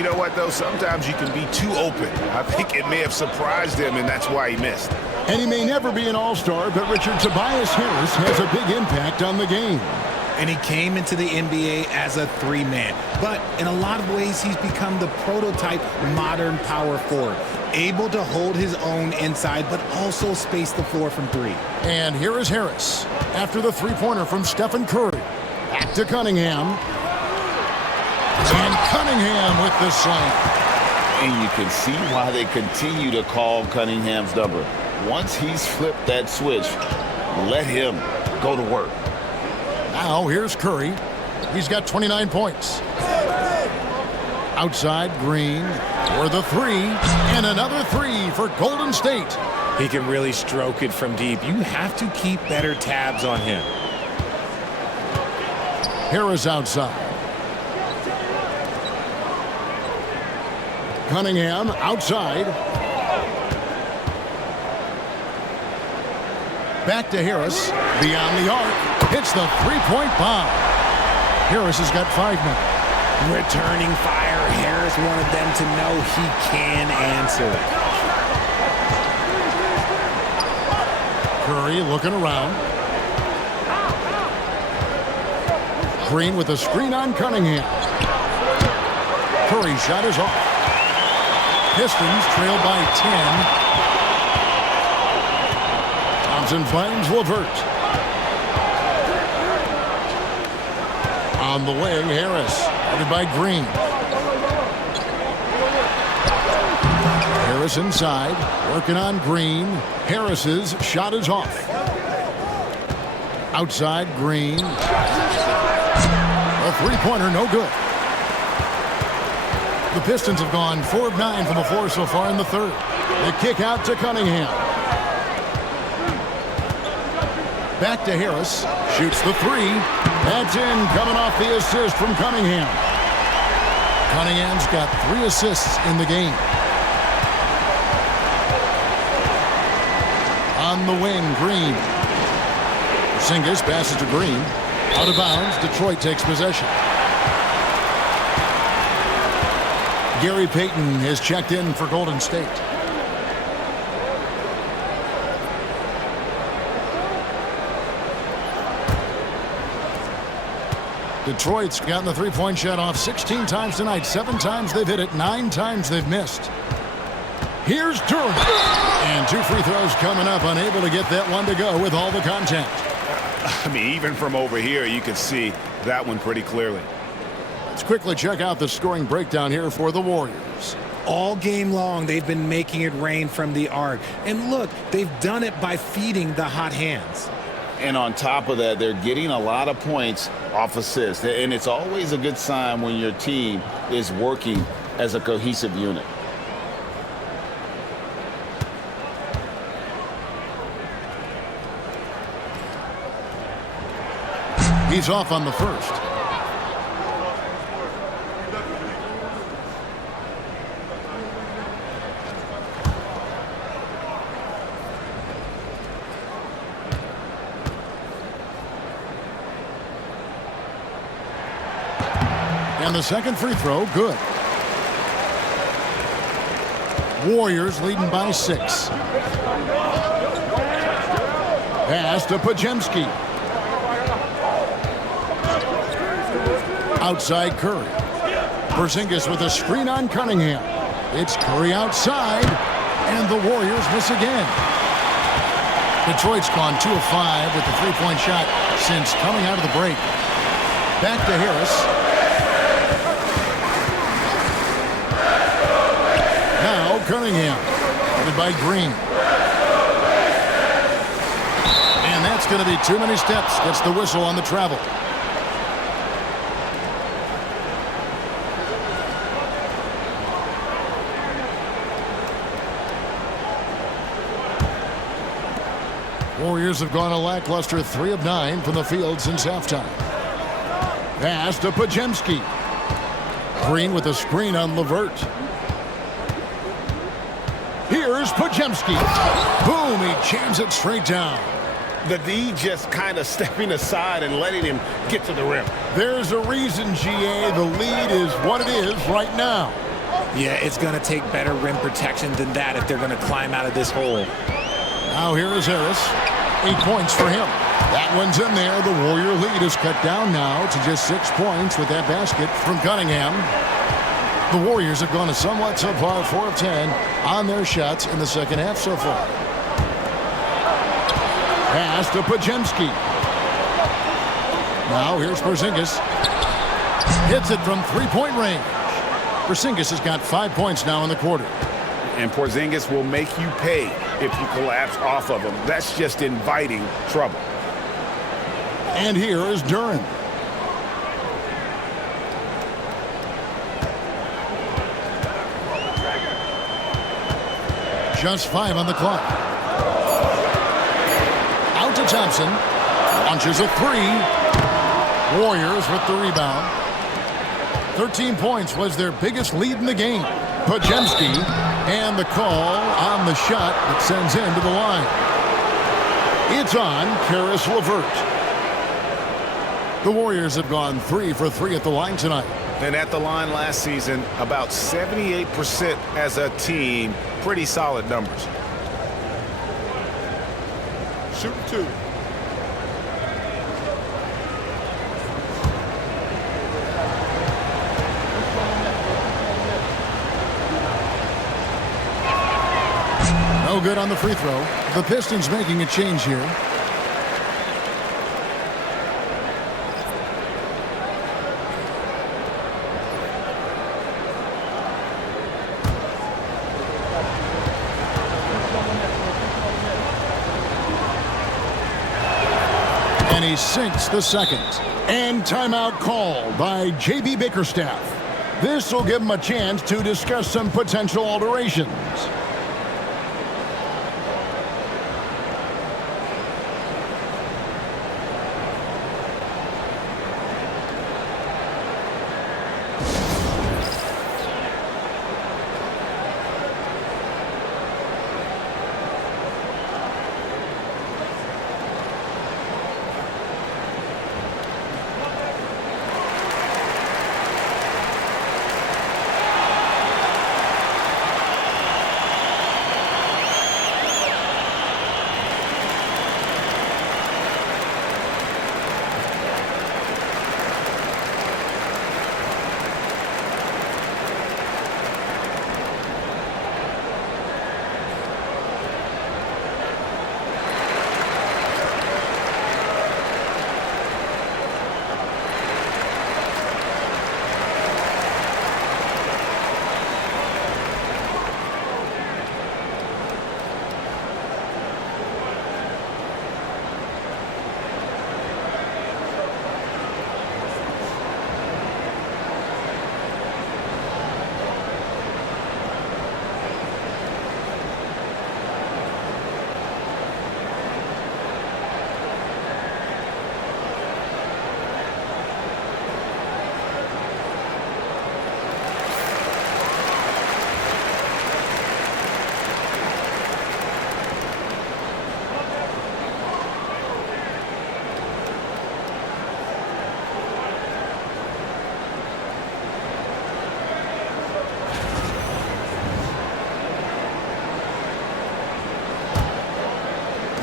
You know what, though? Sometimes you can be too open. I think it may have surprised him, and that's why he missed. And he may never be an all-star, but Richard, Tobias Harris has a big impact on the game. And he came into the NBA as a three-man. But in a lot of ways, he's become the prototype modern power forward. Able to hold his own inside, but also space the floor from three. And here is Harris after the three-pointer from Stephen Curry. Back to Cunningham. And Cunningham with the slam. And you can see why they continue to call Cunningham's number. Once he's flipped that switch, let him go to work. Now here's Curry. He's got 29 points. Outside, Green for the three. And another three for Golden State. He can really stroke it from deep. You have to keep better tabs on him. Harris outside. Cunningham outside. Back to Harris. Beyond the arc. Hits the three-point bomb. Harris has got 5 minutes. Returning fire. Harris wanted them to know he can answer. Curry looking around. Green with a screen on Cunningham. Curry shot is off. Pistons trail by 10. Thompson finds LeVert. On the wing, Harris. Guarded by Green. Harris inside. Working on Green. Harris's shot is off. Outside, Green. A three-pointer, no good. The Pistons have gone 4 of 9 from the floor so far in the third. The kick out to Cunningham. Back to Harris. Shoots the three. That's in, coming off the assist from Cunningham. Cunningham's got 3 assists in the game. On the wing, Green. Porzingis passes to Green. Out of bounds, Detroit takes possession. Gary Payton has checked in for Golden State. Detroit's gotten the three-point shot off 16 times tonight. 7 times they've hit it. 9 times they've missed. Here's Durant. And 2 free throws coming up. Unable to get that one to go with all the contact. I mean, even from over here, you can see that one pretty clearly. Let's quickly check out the scoring breakdown here for the Warriors. All game long, they've been making it rain from the arc. And look, they've done it by feeding the hot hands. And on top of that, they're getting a lot of points off assists. And it's always a good sign when your team is working as a cohesive unit. He's off on the first. And the second free throw, good. Warriors leading by 6. Pass to Podziemski. Outside Curry. Porzingis with a screen on Cunningham. It's Curry outside, and the Warriors miss again. Detroit's gone 2 of 5 with the three-point shot since coming out of the break. Back to Harris. Now Cunningham, guarded by Green. And that's going to be too many steps. Gets the whistle on the travel. Warriors have gone a lackluster 3 of 9 from the field since halftime. Pass to Podziemski. Green with a screen on LeVert. Here's Podziemski. Boom, he jams it straight down. The D just kind of stepping aside and letting him get to the rim. There's a reason, GA. The lead is what it is right now. Yeah, it's going to take better rim protection than that if they're going to climb out of this hole. Now here is Harris. 8 points for him. That one's in there. The Warrior lead is cut down now to just 6 points with that basket from Cunningham. The Warriors have gone a somewhat subpar 4 of 10 on their shots in the second half so far. Pass to Pajemski. Now here's Porzingis. Hits it from three-point range. Porzingis has got 5 points now in the quarter. And Porzingis will make you pay if you collapse off of him. That's just inviting trouble. And here is Duren. Just 5 on the clock. Out to Thompson. Launches a 3. Warriors with the rebound. 13 points was their biggest lead in the game. Pajemski, and the call on the shot that sends him to the line. It's on Karis LeVert. The Warriors have gone 3 for 3 at the line tonight. And at the line last season, about 78% as a team. Pretty solid numbers. Shoot 2. No good on the free throw. The Pistons making a change here. And he sinks the second. And timeout called by J.B. Bickerstaff. This will give him a chance to discuss some potential alterations.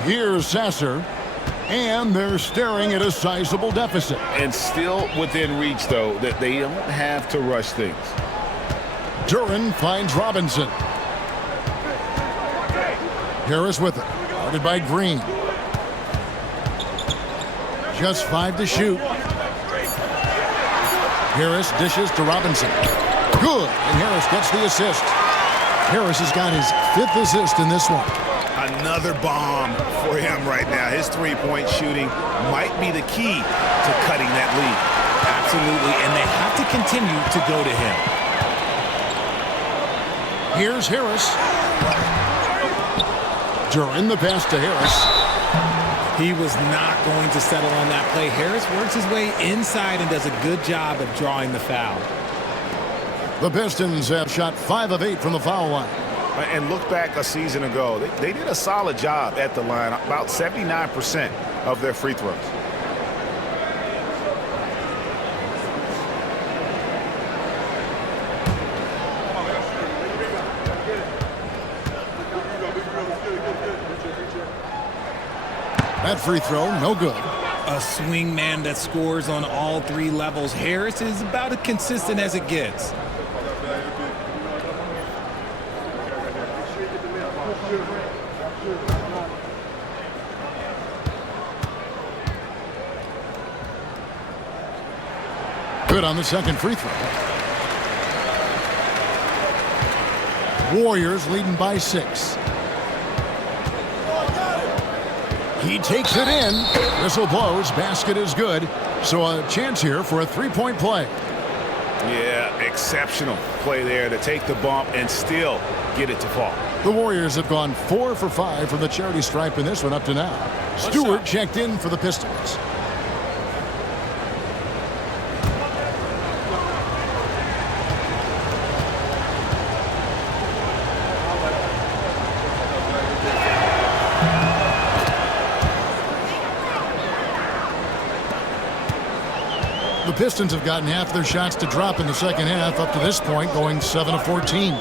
Here's Sasser, and they're staring at a sizable deficit. And still within reach, though, that they don't have to rush things. Duren finds Robinson. Harris with it. Guarded by Green. Just 5 to shoot. Harris dishes to Robinson. Good, and Harris gets the assist. Harris has got his 5th assist in this one. Another bomb for him right now. His three-point shooting might be the key to cutting that lead. Absolutely, and they have to continue to go to him. Here's Harris. Duren the pass to Harris. He was not going to settle on that play. Harris works his way inside and does a good job of drawing the foul. The Pistons have shot 5 of 8 from the foul line. And look back a season ago, they did a solid job at the line, about 79% of their free throws. That free throw, no good. A swing man that scores on all three levels. Harris is about as consistent as it gets. Good on the second free throw. Warriors leading by 6. He takes it in. Whistle blows. Basket is good. So a chance here for a three-point play. Yeah, exceptional play there to take the bump and still get it to fall. The Warriors have gone 4 for 5 from the charity stripe in this one up to now. Stewart checked in for the Pistons. The Pistons have gotten half their shots to drop in the second half up to this point, going 7 of 14.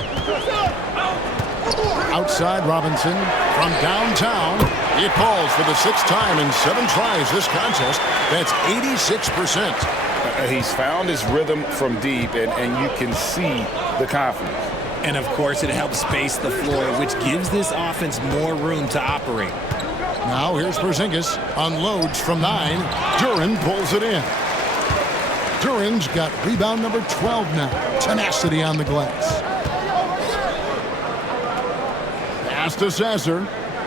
Outside Robinson from downtown. It falls for the 6th time in 7 tries this contest. That's 86%. He's found his rhythm from deep, and you can see the confidence. And, of course, it helps space the floor, which gives this offense more room to operate. Now here's Porzingis. Unloads from 9. Duren pulls it in. Duren's got rebound number 12 now. Tenacity on the glass. Pass to Sasser.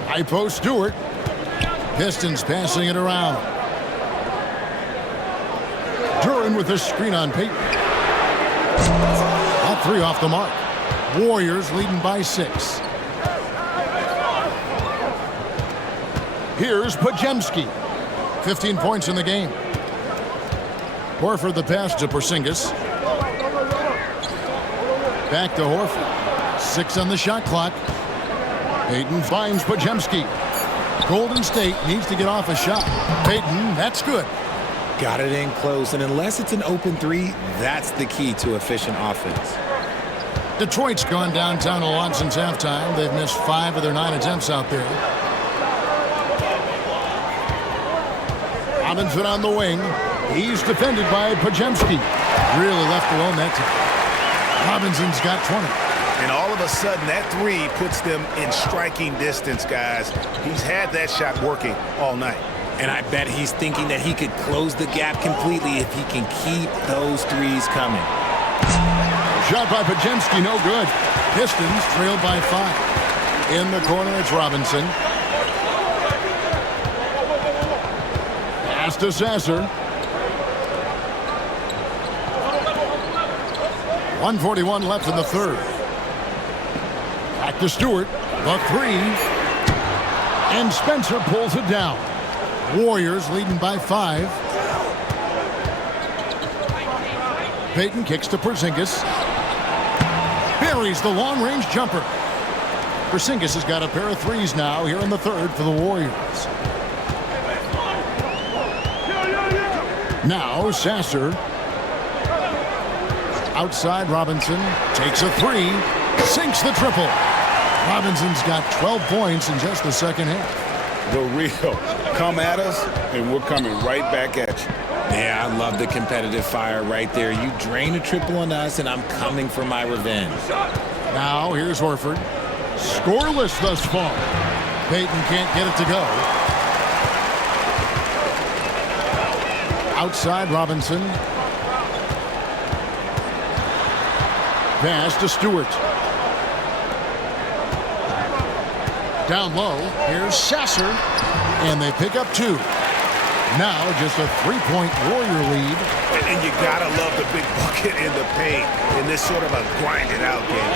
High post Stewart. Pistons passing it around. Duren with a screen on Payton. That 3 off the mark. Warriors leading by 6. Here's Podziemski. 15 points in the game. Horford the pass to Porzingis. Back to Horford. 6 on the shot clock. Payton finds Podziemski. Golden State needs to get off a shot. Payton, that's good. Got it in close, and unless it's an open 3, that's the key to efficient offense. Detroit's gone downtown a lot since halftime. They've missed 5 of their 9 attempts out there. Robinson on the wing. He's defended by Podziemski. Really left alone that time. Robinson's got 20. And all of a sudden, that 3 puts them in striking distance, guys. He's had that shot working all night. And I bet he's thinking that he could close the gap completely if he can keep those 3s coming. Shot by Podziemski, no good. Pistons trailed by 5. In the corner, it's Robinson. Pass to Sasser. 1:41 left in the third. Back to Stewart. The 3. And Spencer pulls it down. Warriors leading by 5. Payton kicks to Porzingis. Buries the long-range jumper. Porzingis has got a pair of 3s now here in the third for the Warriors. Now Sasser. Outside Robinson. Takes a 3. Sinks the triple. Robinson's got 12 points in just the second half. The real come at us, and we're coming right back at you. Yeah, I love the competitive fire right there. You drain a triple on us, and I'm coming for my revenge. Now here's Horford. Scoreless thus far. Payton can't get it to go. Outside Robinson. Pass to Stewart. Down low, here's Sasser, and they pick up 2. Now just a 3-point Warrior lead. And you gotta love the big bucket in the paint in this sort of a grinded-out game.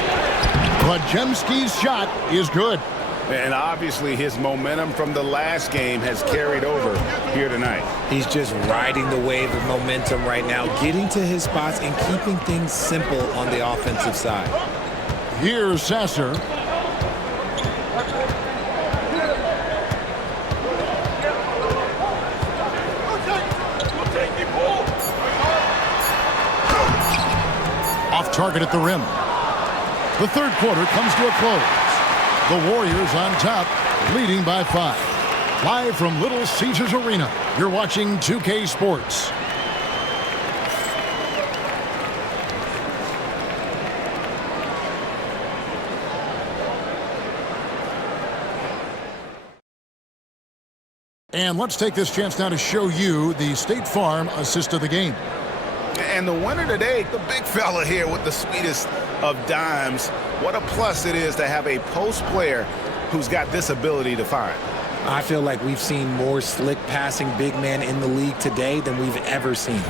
Podziemski's shot is good. And obviously his momentum from the last game has carried over here tonight. He's just riding the wave of momentum right now, getting to his spots and keeping things simple on the offensive side. Here's Sasser. Off target at the rim. The third quarter comes to a close. The Warriors on top, leading by 5. Live from Little Caesars Arena, you're watching 2K Sports. And let's take this chance now to show you the State Farm assist of the game. And the winner today, the big fella here with the sweetest of dimes. What a plus it is to have a post player who's got this ability to find. I feel like we've seen more slick passing big men in the league today than we've ever seen.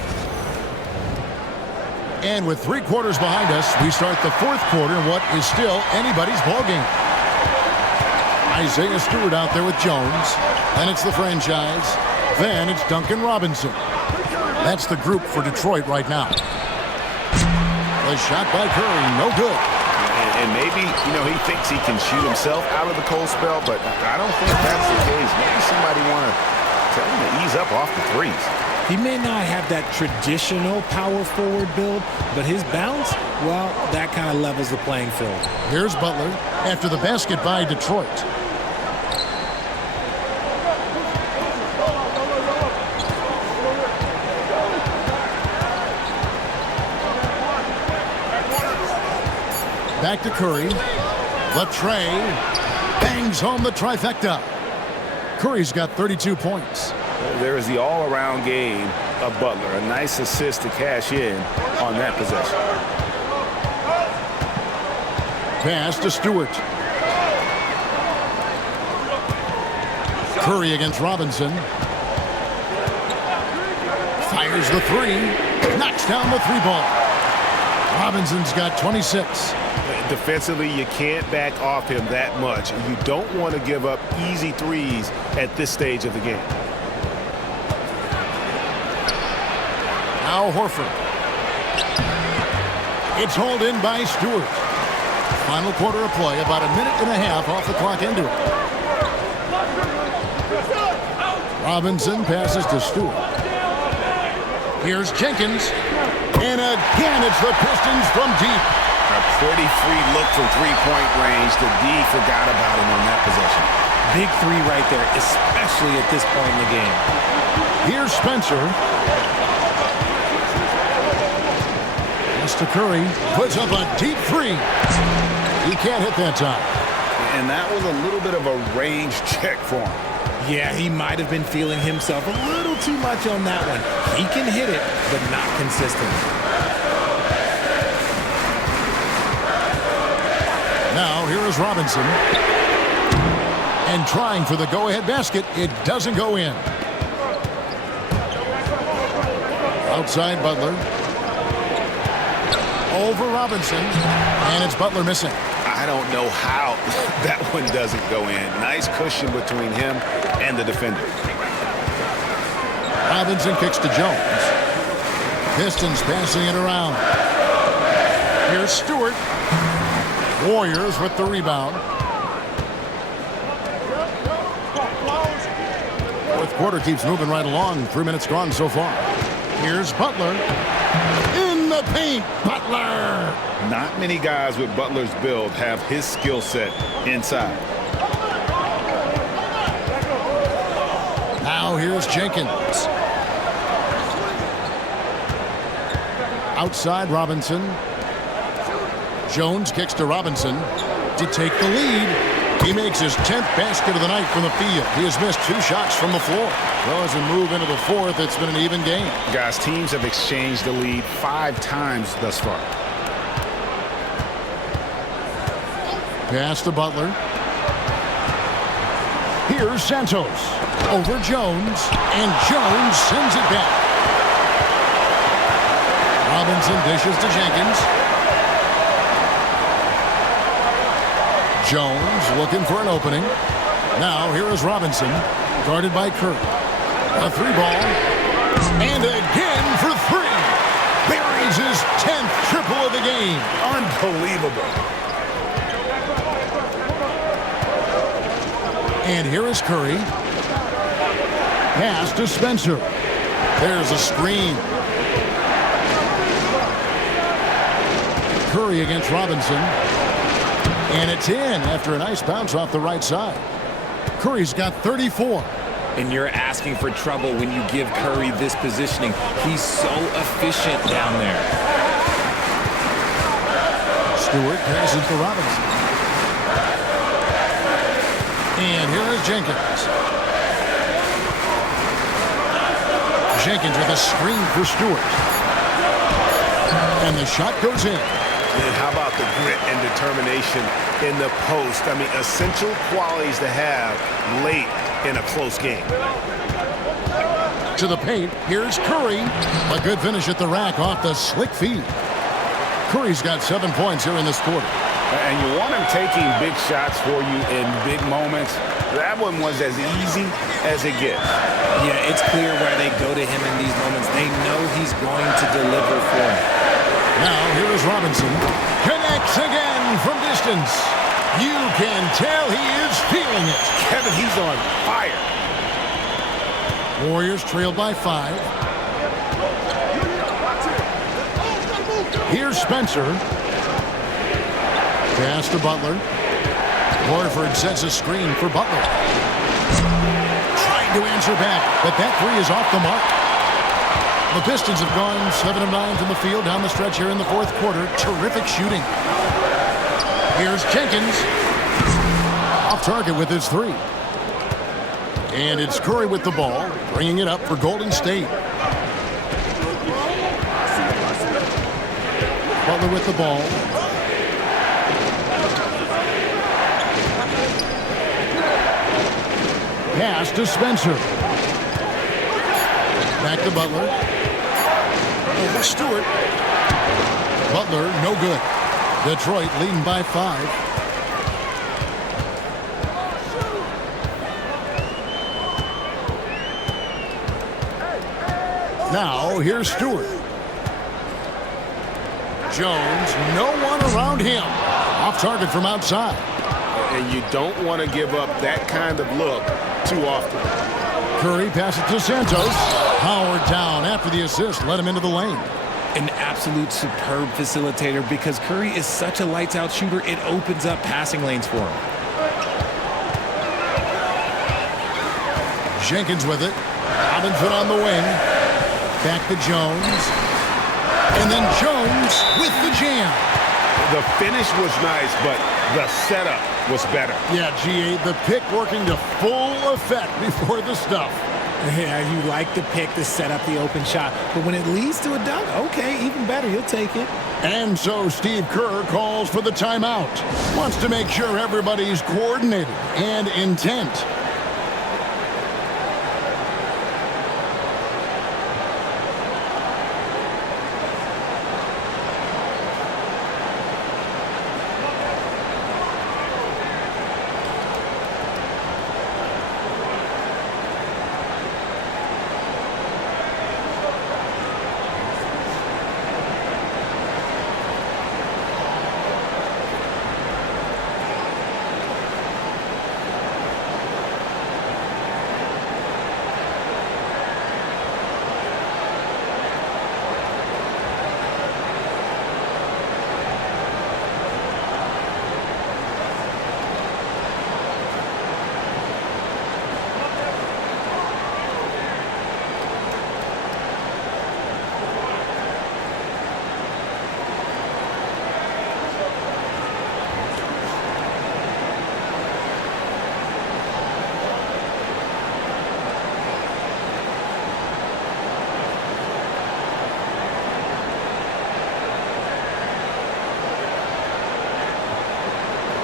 And with 3 quarters behind us, we start the 4th quarter in what is still anybody's ballgame. Isaiah Stewart out there with Jones. Then it's the franchise. Then it's Duncan Robinson. That's the group for Detroit right now. The shot by Curry, no good. And maybe, he thinks he can shoot himself out of the cold spell, but I don't think that's the case. Maybe somebody want to tell him to ease up off the threes. He may not have that traditional power forward build, but his bounce, well, that kind of levels the playing field. Here's Butler after the basket by Detroit. Back to Curry. Latrey bangs home the trifecta. Curry's got 32 points. There is the all-around game of Butler. A nice assist to cash in on that possession. Pass to Stewart. Curry against Robinson. Fires the 3. Knocks down the 3 ball. Robinson's got 26. Defensively, you can't back off him that much. You don't want to give up easy threes at this stage of the game. Now Horford. It's hauled in by Stewart. Final quarter of play, about a minute and a half off the clock into it. Robinson passes to Stewart. Here's Jenkins. And again, it's the Pistons from deep. A pretty free look from three-point range. The D forgot about him on that possession. Big 3 right there, especially at this point in the game. Here's Spencer. Pass to Curry. Puts up a deep 3. He can't hit that time. And that was a little bit of a range check for him. Yeah, he might have been feeling himself a little too much on that one. He can hit it, but not consistently. Now, here is Robinson. And trying for the go-ahead basket. It doesn't go in. Outside Butler. Over Robinson. And it's Butler missing. I don't know how that one doesn't go in. Nice cushion between him and the defender. Robinson kicks to Jones. Pistons passing it around. Here's Stewart. Warriors with the rebound. 4th quarter keeps moving right along. 3 minutes gone so far. Here's Butler. In the paint, Butler. Not many guys with Butler's build have his skill set inside. Now here's Jenkins. Outside Robinson. Jones kicks to Robinson to take the lead. He makes his 10th basket of the night from the field. He has missed 2 shots from the floor. Well, as we move into the 4th, it's been an even game. Guys, teams have exchanged the lead 5 times thus far. Pass to Butler. Here's Santos. Over Jones. And Jones sends it back. Robinson dishes to Jenkins. Jones looking for an opening. Now here is Robinson, guarded by Curry. A 3 ball. And again for 3. Buries his 10th triple of the game. Unbelievable. And here is Curry. Pass to Spencer. There's a screen. Curry against Robinson. And it's in after a nice bounce off the right side. Curry's got 34. and you're asking for trouble when you give Curry this positioning. He's so efficient down there. Stewart passes to Robinson. And here is Jenkins. Jenkins with a screen for Stewart. And the shot goes in. And how about the grit and determination in the post? I mean, essential qualities to have late in a close game. To the paint, here's Curry. A good finish at the rack off the slick feed. Curry's got 7 points here in this quarter. And you want him taking big shots for you in big moments. That one was as easy as it gets. Yeah, it's clear why they go to him in these moments. They know he's going to deliver for them. Now, here is Robinson. Connects again from distance. You can tell he is feeling it. Kevin, he's on fire. Warriors trail by 5. Here's Spencer. Pass to Butler. Horford sets a screen for Butler. Trying to answer back, but that three is off the mark. The Pistons have gone 7 of 9 from the field down the stretch here in the fourth quarter. Terrific shooting. Here's Jenkins. Off target with his three. And it's Curry with the ball, bringing it up for Golden State. Butler with the ball. Pass to Spencer. Back to Butler. Over Stewart. Butler, no good. Detroit leading by 5. Now, here's Stewart. Jones, no one around him. Off target from outside. And you don't want to give up that kind of look too often. Curry passes to Santos. Howard down after the assist. Let him into the lane. An absolute superb facilitator because Curry is such a lights-out shooter. It opens up passing lanes for him. Jenkins with it. Robinson on the wing. Back to Jones. And then Jones with the jam. The finish was nice, but the setup was better. Yeah, G.A., the pick working to full effect before the stuff. Yeah, you like the pick to set up the open shot. But when it leads to a dunk, okay, even better, you'll take it. And so Steve Kerr calls for the timeout. Wants to make sure everybody's coordinated and intent.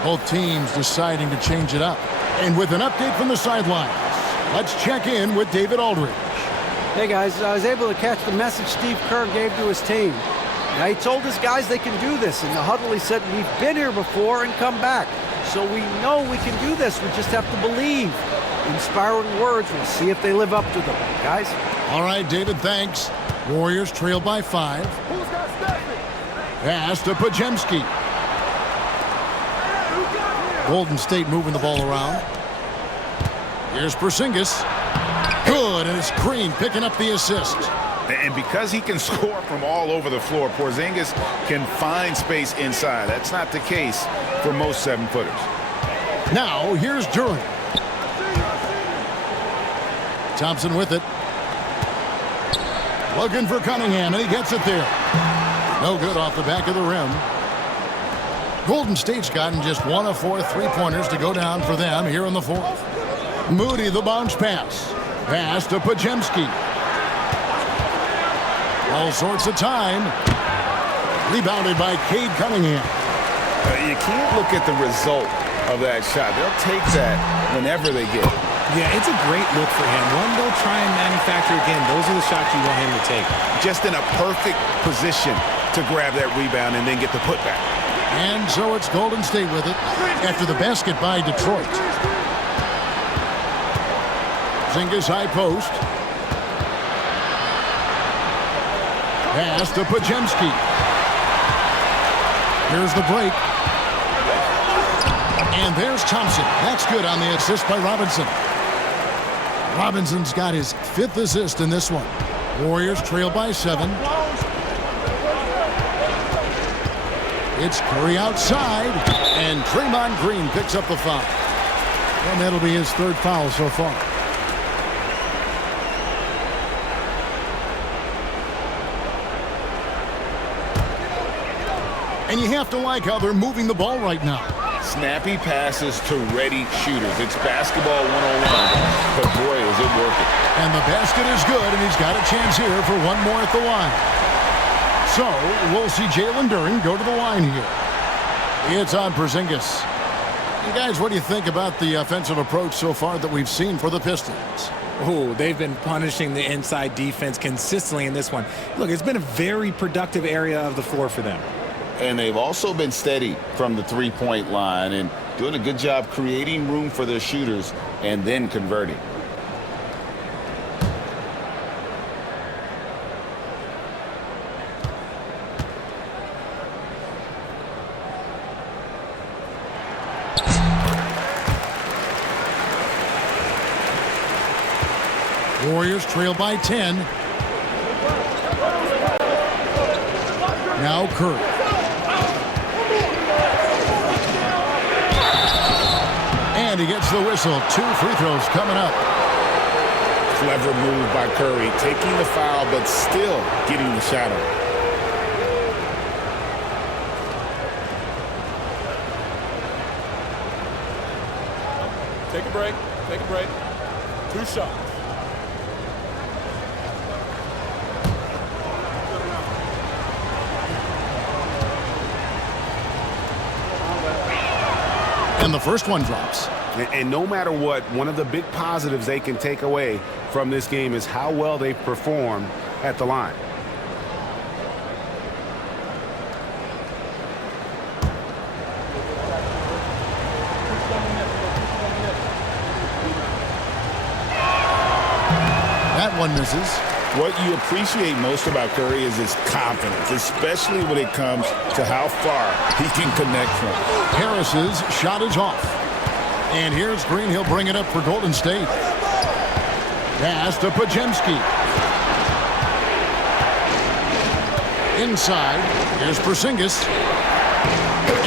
Both teams deciding to change it up. And with an update from the sidelines, let's check in with David Aldridge. Hey guys, I was able to catch the message Steve Kerr gave to his team. Now, he told his guys they can do this. In the huddle, he said, we've been here before and come back. So we know we can do this. We just have to believe. Inspiring words. We'll see if they live up to them. Guys? All right, David, thanks. Warriors trail by 5. Pass to Podziemski. Golden State moving the ball around. Here's Porzingis. Good, and it's Green picking up the assist. And because he can score from all over the floor, Porzingis can find space inside. That's not the case for most 7-footers. Now, here's Durant. Thompson with it. Looking for Cunningham, and he gets it there. No good off the back of the rim. Golden State's gotten just 1 of 4 three-pointers to go down for them here in the fourth. Moody, the bounce pass. Pass to Podziemski. All sorts of time. Rebounded by Cade Cunningham. You can't look at the result of that shot. They'll take that whenever they get it. Yeah, it's a great look for him. One they'll try and manufacture again. Those are the shots you want him to take. Just in a perfect position to grab that rebound and then get the putback. And so it's Golden State with it after the basket by Detroit. Porzingis high post. Pass to Podziemski. Here's the break. And there's Thompson. That's good on the assist by Robinson. Robinson's got his 5th assist in this one. Warriors trail by 7. It's Curry outside, and Draymond Green picks up the foul. And that'll be his 3rd foul so far. And you have to like how they're moving the ball right now. Snappy passes to ready shooters. It's basketball 101, but boy, is it working. And the basket is good, and he's got a chance here for one more at the line. So we'll see Jalen Duren go to the line here. It's on Porzingis. And guys, what do you think about the offensive approach so far that we've seen for the Pistons? Oh, they've been punishing the inside defense consistently in this one. Look, it's been a very productive area of the floor for them. And they've also been steady from the three-point line and doing a good job creating room for their shooters and then converting. Warriors trail by 10. Now Curry. And he gets the whistle. 2 free throws coming up. Clever move by Curry, taking the foul, but still getting the shot on. Take a break. Take a break. 2 shots. And the first one drops. And no matter what, one of the big positives they can take away from this game is how well they perform at the line. That one misses. What you appreciate most about Curry is his confidence, especially when it comes to how far he can connect from. Harris's shot is off. And here's Green. He'll bring it up for Golden State. Pass to Podziemski. Inside. Here's Porzingis.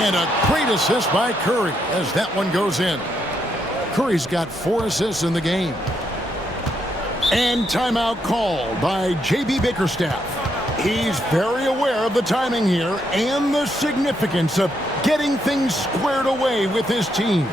And a great assist by Curry as that one goes in. Curry's got 4 assists in the game. And timeout called by J.B. Bickerstaff. He's very aware of the timing here and the significance of getting things squared away with his team.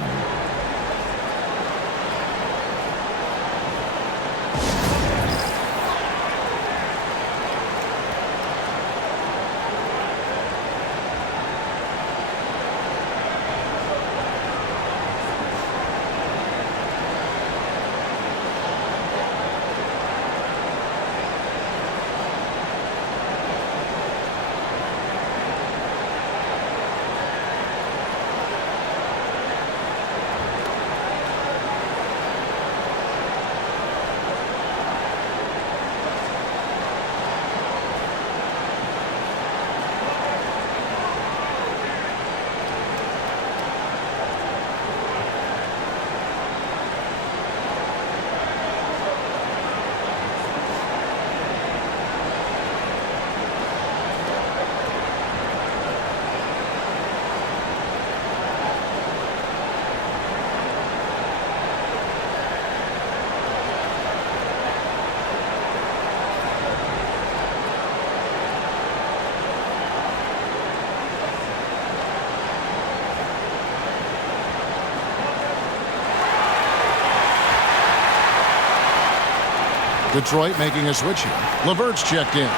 Detroit making a switch here. LeVert's checked in.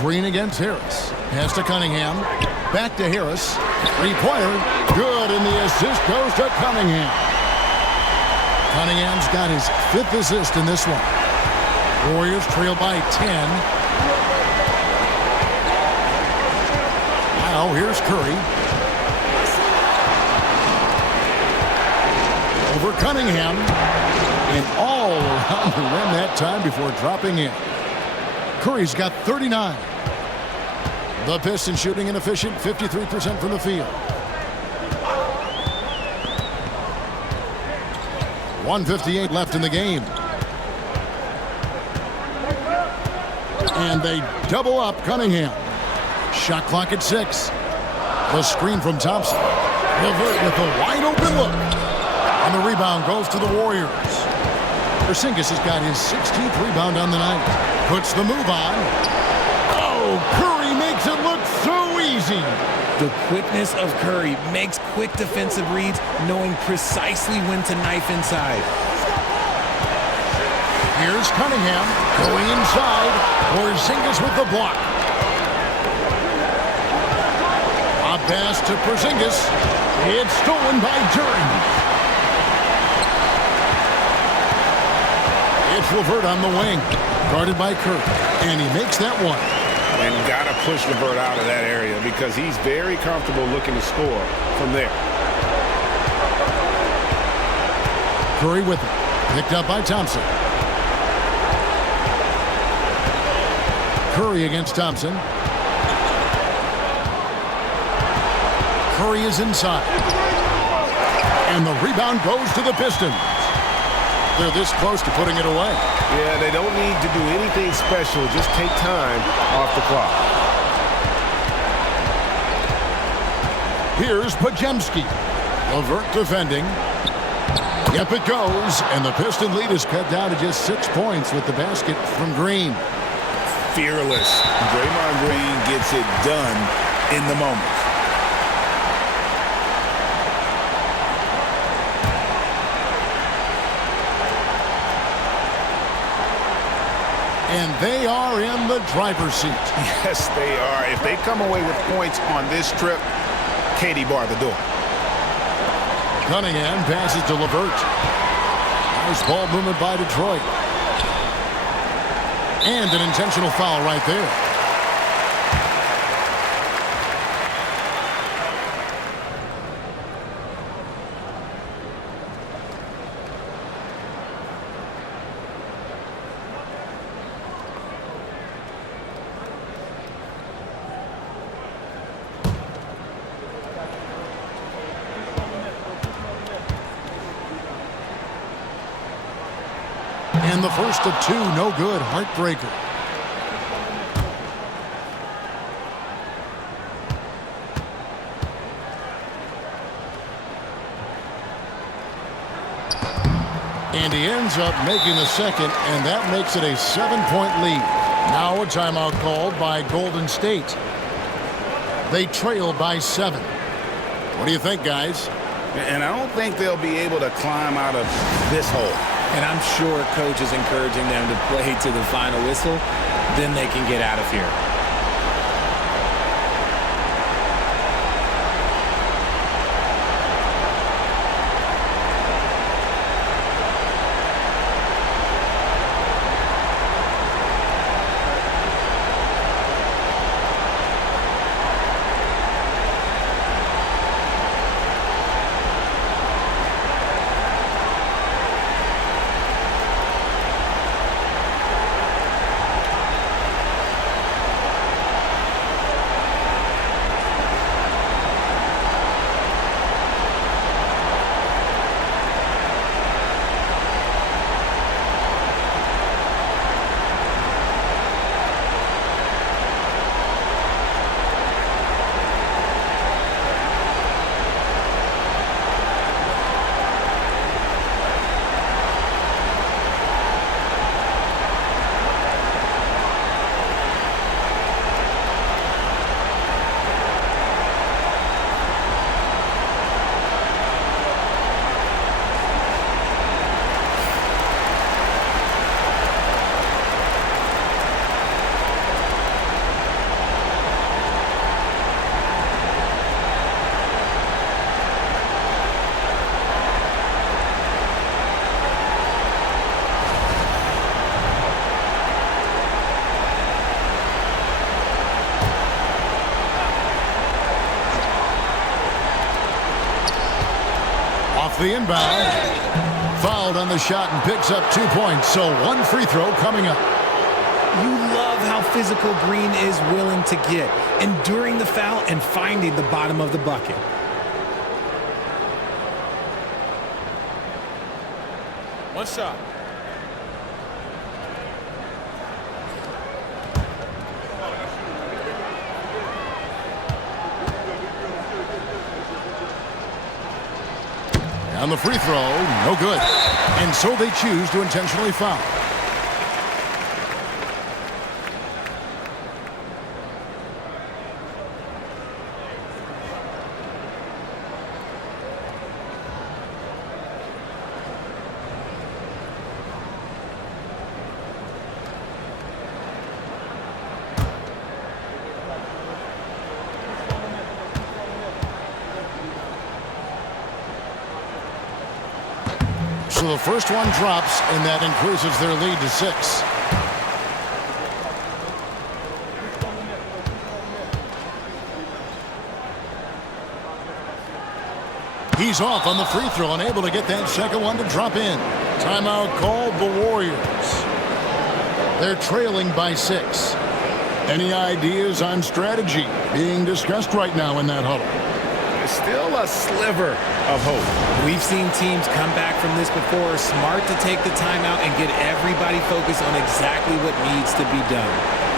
Green against Harris. Pass to Cunningham. Back to Harris. Three-pointer. Good, and the assist goes to Cunningham. Cunningham's got his 5th assist in this one. Warriors trail by 10. Now here's Curry. Over Cunningham. And all around the rim that time before dropping in. Curry's got 39. The Pistons shooting an efficient 53% from the field. 1:58 left in the game. And they double up Cunningham. Shot clock at 6. The screen from Thompson. LeVert with a wide open look. And the rebound goes to the Warriors. Porzingis has got his 16th rebound on the night. Puts the move on. Oh, Curry makes it look so easy. The quickness of Curry makes quick defensive reads, knowing precisely when to knife inside. Here's Cunningham going inside. Porzingis with the block. A pass to Porzingis. It's stolen by Duren. It's LeVert on the wing. Guarded by Curry. And he makes that one. And got to push LeVert out of that area because he's very comfortable looking to score from there. Curry with it. Picked up by Thompson. Curry against Thompson. Curry is inside. And the rebound goes to the Pistons. They're this close to putting it away. Yeah, they don't need to do anything special. Just take time off the clock. Here's Podziemski. LeVert defending. Yep, it goes. And the Piston lead is cut down to just 6 points with the basket from Green. Fearless. Draymond Green gets it done in the moment. And they are in the driver's seat. Yes, they are. If they come away with points on this trip, Katie bar the door. Cunningham passes to LeVert. Nice ball movement by Detroit. And an intentional foul right there. And the first of 2, no good. Heartbreaker. And he ends up making the second, and that makes it a 7-point lead. Now a timeout called by Golden State. They trail by 7. What do you think, guys? And I don't think they'll be able to climb out of this hole. And I'm sure coach is encouraging them to play to the final whistle. Then they can get out of here. the inbound. Fouled on the shot and picks up 2 points. So one free throw coming up. You love how physical Green is willing to get, enduring the foul and finding the bottom of the bucket. One shot. On the free throw, no good. And so they choose to intentionally foul. So the first one drops, and that increases their lead to 6. He's off on the free throw, unable to get that second one to drop in. Timeout called the Warriors. They're trailing by 6. Any ideas on strategy being discussed right now in that huddle? Still a sliver of hope. We've seen teams come back from this before. Smart to take the timeout and get everybody focused on exactly what needs to be done.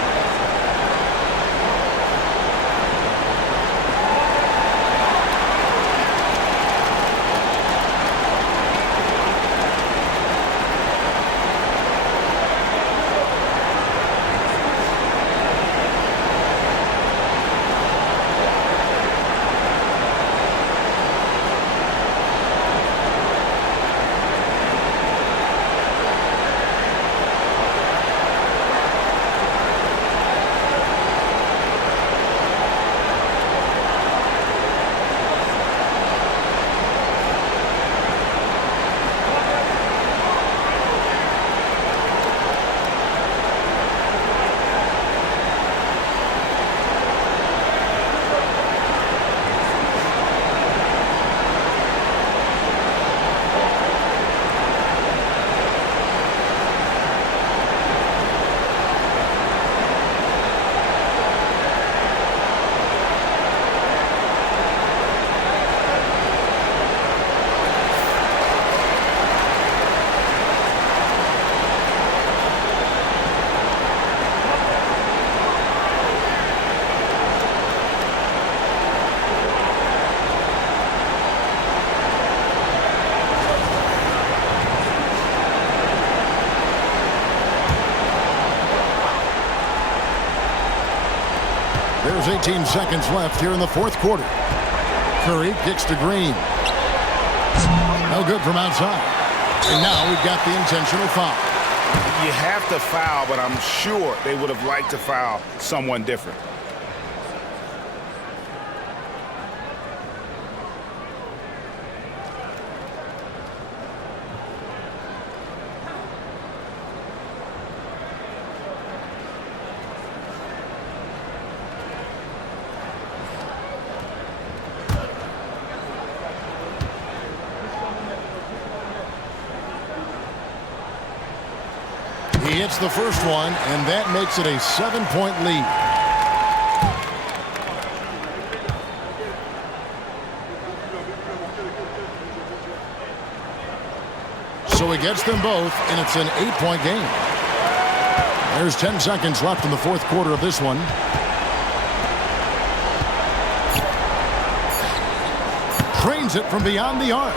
There's 18 seconds left here in the fourth quarter. Curry kicks to Green. No good from outside. And now we've got the intentional foul. You have to foul, but I'm sure they would have liked to foul someone different. He hits the first one, and that makes it a 7-point lead. So he gets them both, and it's an 8-point game. There's 10 seconds left in the fourth quarter of this one. Trains it from beyond the arc.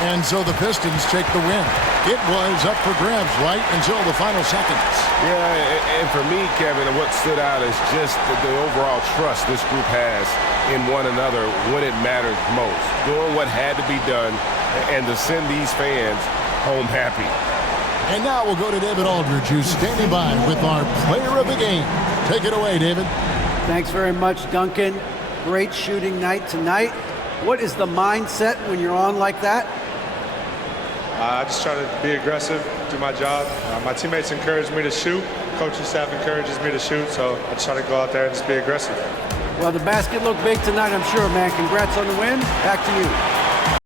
And so the Pistons take the win. It was up for grabs right until the final seconds. Yeah, and for me, Kevin, what stood out is just the overall trust this group has in one another when it matters most. Doing what had to be done and to send these fans home happy. And now we'll go to David Aldridge, who's standing by with our player of the game. Take it away, David. Thanks very much, Duncan. Great shooting night tonight. What is the mindset when you're on like that? I just try to be aggressive, do my job. My teammates encourage me to shoot. Coaching staff encourages me to shoot, so I just try to go out there and just be aggressive. Well, the basket looked big tonight, I'm sure, man. Congrats on the win. Back to you.